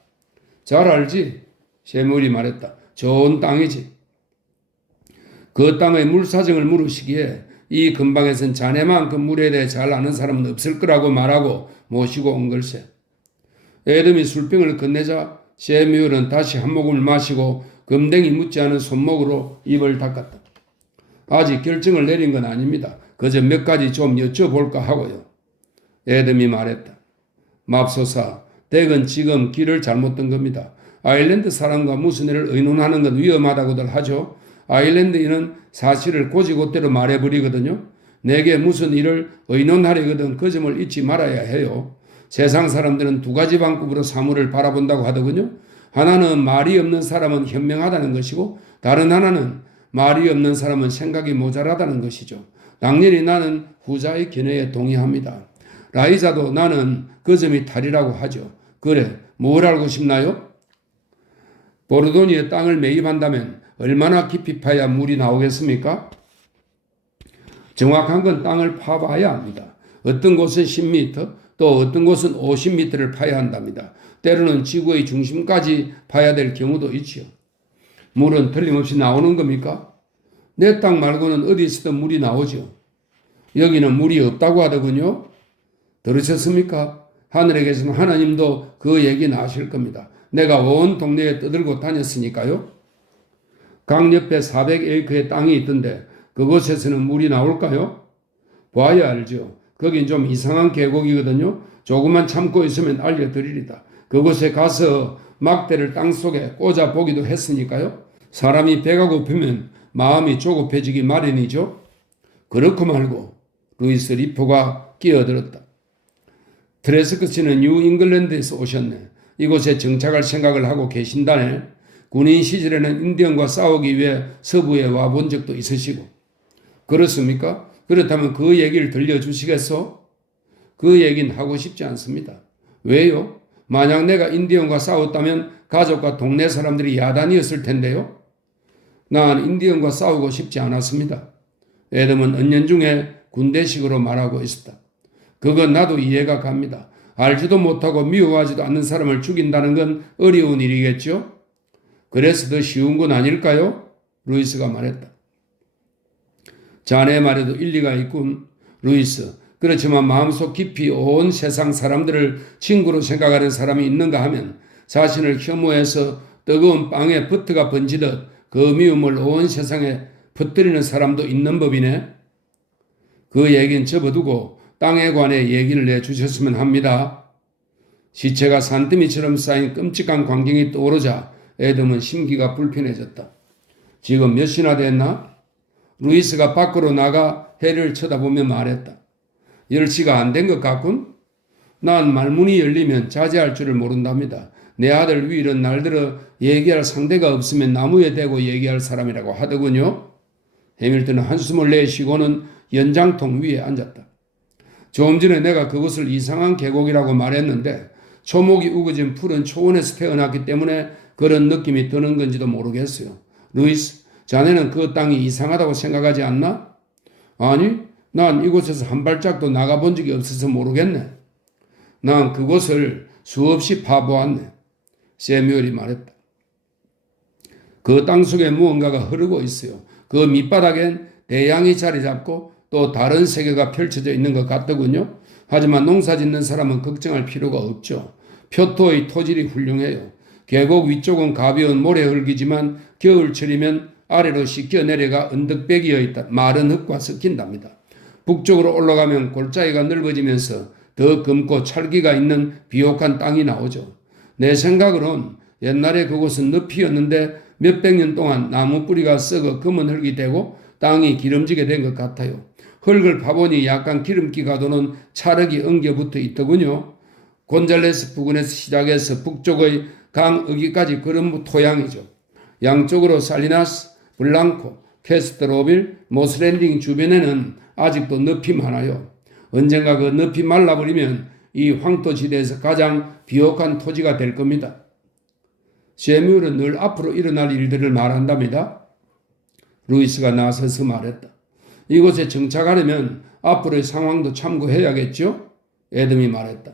잘 알지? 셰뮤얼이 말했다. 좋은 땅이지. 그 땅의 물 사정을 물으시기에 이 근방에선 자네만큼 물에 대해 잘 아는 사람은 없을 거라고 말하고 모시고 온 걸세. 애덤이 술병을 건네자 셰뮤얼은 다시 한 모금을 마시고 금댕이 묻지 않은 손목으로 입을 닦았다. 아직 결정을 내린 건 아닙니다. 그저 몇 가지 좀 여쭤볼까 하고요. 애덤이 말했다. 맙소사, 댁은 지금 길을 잘못 든 겁니다. 아일랜드 사람과 무슨 일을 의논하는 건 위험하다고들 하죠. 아일랜드인은 사실을 고지고대로 말해버리거든요. 내게 무슨 일을 의논하려거든 그 점을 잊지 말아야 해요. 세상 사람들은 2가지 방법으로 사물을 바라본다고 하더군요. 하나는 말이 없는 사람은 현명하다는 것이고 다른 하나는 말이 없는 사람은 생각이 모자라다는 것이죠. 당연히 나는 후자의 견해에 동의합니다. 라이자도 나는 그 점이 탈이라고 하죠. 그래, 뭘 알고 싶나요? 보르도니의 땅을 매입한다면 얼마나 깊이 파야 물이 나오겠습니까? 정확한 건 땅을 파봐야 합니다. 어떤 곳은 10m, 또 어떤 곳은 50m를 파야 한답니다. 때로는 지구의 중심까지 파야 될 경우도 있지요. 물은 틀림없이 나오는 겁니까? 내 땅 말고는 어디서든 물이 나오죠. 여기는 물이 없다고 하더군요. 들으셨습니까? 하늘에 계신 하나님도 그 얘기는 아실 겁니다. 내가 온 동네에 떠들고 다녔으니까요. 강 옆에 400에이크의 땅이 있던데 그곳에서는 물이 나올까요? 봐야 알죠. 거긴 좀 이상한 계곡이거든요. 조금만 참고 있으면 알려드리리다. 그곳에 가서 막대를 땅속에 꽂아 보기도 했으니까요. 사람이 배가 고프면 마음이 조급해지기 마련이죠. 그렇고 말고 루이스 리포가 끼어들었다. 트레스크 씨는 뉴 잉글랜드에서 오셨네. 이곳에 정착할 생각을 하고 계신다네. 군인 시절에는 인디언과 싸우기 위해 서부에 와본 적도 있으시고. 그렇습니까? 그렇다면 그 얘기를 들려주시겠소? 그 얘기는 하고 싶지 않습니다. 왜요? 만약 내가 인디언과 싸웠다면 가족과 동네 사람들이 야단이었을 텐데요. 난 인디언과 싸우고 싶지 않았습니다. 애덤은 은연중에 군대식으로 말하고 있었다. 그건 나도 이해가 갑니다. 알지도 못하고 미워하지도 않는 사람을 죽인다는 건 어려운 일이겠죠? 그래서 더 쉬운 건 아닐까요? 루이스가 말했다. 자네 말에도 일리가 있군, 루이스. 그렇지만 마음속 깊이 온 세상 사람들을 친구로 생각하는 사람이 있는가 하면 자신을 혐오해서 뜨거운 빵에 버터가 번지듯 그 미움을 온 세상에 퍼뜨리는 사람도 있는 법이네. 그 얘기는 접어두고 땅에 관해 얘기를 내주셨으면 합니다. 시체가 산더미처럼 쌓인 끔찍한 광경이 떠오르자 에덤은 심기가 불편해졌다. 지금 몇 시나 됐나? 루이스가 밖으로 나가 해를 쳐다보며 말했다. 10시가 안 된 것 같군? 난 말문이 열리면 자제할 줄을 모른답니다. 내 아들 윌은 날들어 얘기할 상대가 없으면 나무에 대고 얘기할 사람이라고 하더군요. 해밀턴은 한숨을 내쉬고는 연장통 위에 앉았다. 조금 전에 내가 그것을 이상한 계곡이라고 말했는데 초목이 우거진 푸른 초원에서 태어났기 때문에 그런 느낌이 드는 건지도 모르겠어요. 루이스, 자네는 그 땅이 이상하다고 생각하지 않나? 아니, 난 이곳에서 한 발짝도 나가본 적이 없어서 모르겠네. 난 그곳을 수없이 파보았네. 세뮤얼이 말했다. 그 땅속에 무언가가 흐르고 있어요. 그 밑바닥엔 대양이 자리 잡고 또 다른 세계가 펼쳐져 있는 것 같더군요. 하지만 농사 짓는 사람은 걱정할 필요가 없죠. 표토의 토질이 훌륭해요. 계곡 위쪽은 가벼운 모래흙이지만 겨울철이면 아래로 씻겨 내려가 언덕배기어 있다. 마른 흙과 섞인답니다. 북쪽으로 올라가면 골짜기가 넓어지면서 더 검고 찰기가 있는 비옥한 땅이 나오죠. 내 생각으론 옛날에 그곳은 늪이었는데 몇백 년 동안 나무 뿌리가 썩어 검은 흙이 되고 땅이 기름지게 된 것 같아요. 흙을 파보니 약간 기름기가 도는 찰흙이 엉겨붙어 있더군요. 곤잘레스 부근에서 시작해서 북쪽의 강 어기까지 그런 토양이죠. 양쪽으로 살리나스, 블랑코, 캐스트로빌, 모스랜딩 주변에는 아직도 늪이 많아요. 언젠가 그 늪이 말라버리면 이 황토지대에서 가장 비옥한 토지가 될 겁니다. 세뮤얼은 늘 앞으로 일어날 일들을 말한답니다. 루이스가 나서서 말했다. 이곳에 정착하려면 앞으로의 상황도 참고해야겠죠? 에덤이 말했다.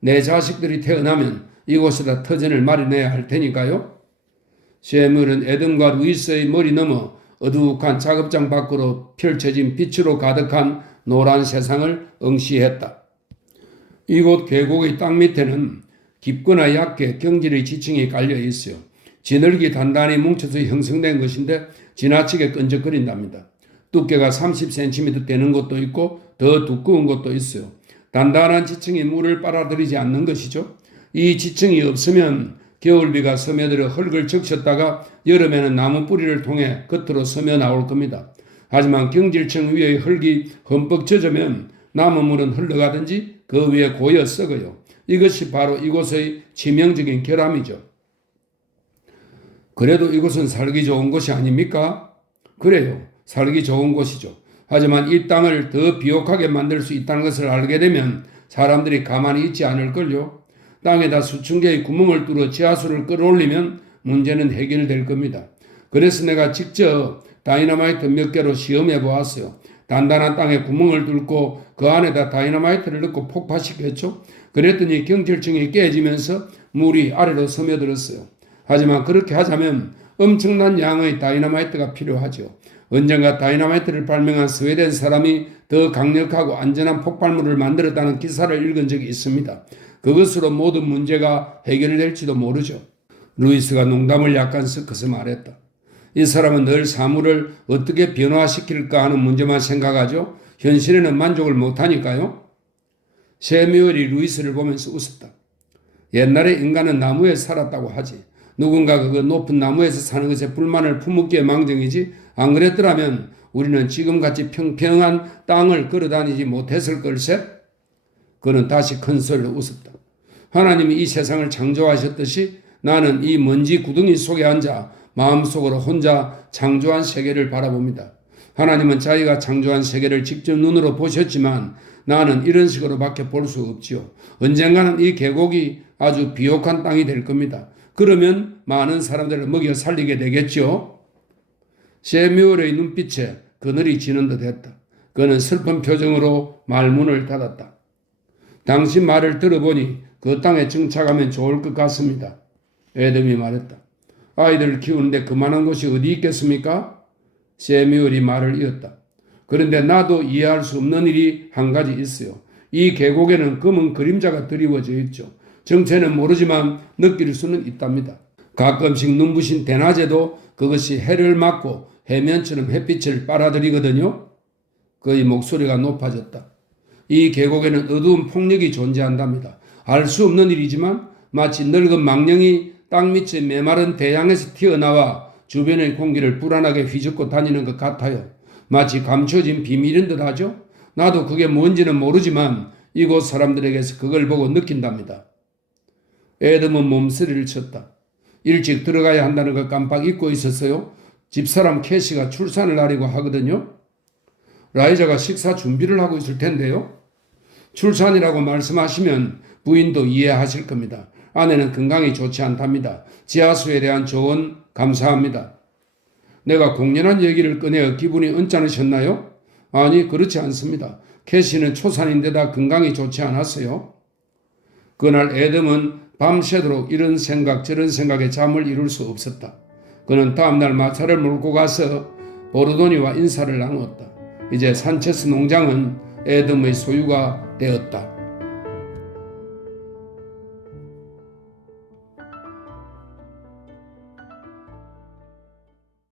내 자식들이 태어나면 이곳에다 터전을 마련해야 할 테니까요. 세뮤얼은 에덤과 루이스의 머리 넘어 어두욱한 작업장 밖으로 펼쳐진 빛으로 가득한 노란 세상을 응시했다. 이곳 계곡의 땅 밑에는 깊거나 얕게 경질의 지층이 깔려 있어요. 지늘기 단단히 뭉쳐서 형성된 것인데 지나치게 끈적거린답니다. 두께가 30cm 되는 것도 있고 더 두꺼운 것도 있어요. 단단한 지층이 물을 빨아들이지 않는 것이죠. 이 지층이 없으면 겨울비가 스며들어 흙을 적셨다가 여름에는 나무 뿌리를 통해 겉으로 스며 나올 겁니다. 하지만 경질층 위의 흙이 흠뻑 젖으면 나무물은 흘러가든지 그 위에 고여 썩어요. 이것이 바로 이곳의 치명적인 결함이죠. 그래도 이곳은 살기 좋은 곳이 아닙니까? 그래요. 살기 좋은 곳이죠. 하지만 이 땅을 더 비옥하게 만들 수 있다는 것을 알게 되면 사람들이 가만히 있지 않을걸요. 땅에다 수천 개의 구멍을 뚫어 지하수를 끌어올리면 문제는 해결될 겁니다. 그래서 내가 직접 다이너마이트 몇 개로 시험해 보았어요. 단단한 땅에 구멍을 뚫고 그 안에다 다이너마이트를 넣고 폭파시켰죠. 그랬더니 경질층이 깨지면서 물이 아래로 스며들었어요. 하지만 그렇게 하자면 엄청난 양의 다이너마이트가 필요하죠. 언젠가 다이너마이트를 발명한 스웨덴 사람이 더 강력하고 안전한 폭발물을 만들었다는 기사를 읽은 적이 있습니다. 그것으로 모든 문제가 해결될지도 모르죠. 루이스가 농담을 약간 섞어서 말했다. 이 사람은 늘 사물을 어떻게 변화시킬까 하는 문제만 생각하죠. 현실에는 만족을 못하니까요. 세뮤얼이 루이스를 보면서 웃었다. 옛날에 인간은 나무에 살았다고 하지. 누군가가 그 높은 나무에서 사는 것에 불만을 품었기에 망정이지 안 그랬더라면 우리는 지금같이 평평한 땅을 걸어다니지 못했을 걸세. 그는 다시 큰 소리로 웃었다. 하나님이 이 세상을 창조하셨듯이 나는 이 먼지 구덩이 속에 앉아 마음속으로 혼자 창조한 세계를 바라봅니다. 하나님은 자기가 창조한 세계를 직접 눈으로 보셨지만 나는 이런 식으로밖에 볼 수 없지요. 언젠가는 이 계곡이 아주 비옥한 땅이 될 겁니다. 그러면 많은 사람들을 먹여 살리게 되겠죠. 세뮤얼의 눈빛에 그늘이 지는 듯 했다. 그는 슬픈 표정으로 말문을 닫았다. 당신 말을 들어보니 그 땅에 정착하면 좋을 것 같습니다. 에덤이 말했다. 아이들을 키우는데 그만한 곳이 어디 있겠습니까? 세뮤얼이 말을 이었다. 그런데 나도 이해할 수 없는 일이 한 가지 있어요. 이 계곡에는 검은 그림자가 드리워져 있죠. 정체는 모르지만 느낄 수는 있답니다. 가끔씩 눈부신 대낮에도 그것이 해를 맞고 해면처럼 햇빛을 빨아들이거든요. 그의 목소리가 높아졌다. 이 계곡에는 어두운 폭력이 존재한답니다. 알 수 없는 일이지만 마치 늙은 망령이 땅 밑의 메마른 대양에서 튀어나와 주변의 공기를 불안하게 휘젓고 다니는 것 같아요. 마치 감춰진 비밀인 듯 하죠. 나도 그게 뭔지는 모르지만 이곳 사람들에게서 그걸 보고 느낀답니다. 애덤은 몸서리를 쳤다. 일찍 들어가야 한다는 걸 깜빡 잊고 있었어요. 집사람 캐시가 출산을 하려고 하거든요. 라이자가 식사 준비를 하고 있을 텐데요. 출산이라고 말씀하시면 부인도 이해하실 겁니다. 아내는 건강이 좋지 않답니다. 지하수에 대한 조언 감사합니다. 내가 공연한 얘기를 꺼내어 기분이 언짢으셨나요? 아니, 그렇지 않습니다. 캐시는 초산인데다 건강이 좋지 않았어요. 그날 애덤은 밤새도록 이런 생각 저런 생각에 잠을 이룰 수 없었다. 그는 다음날 마차를 몰고 가서 보르도니와 인사를 나누었다. 이제 산체스 농장은 애덤의 소유가 되었다.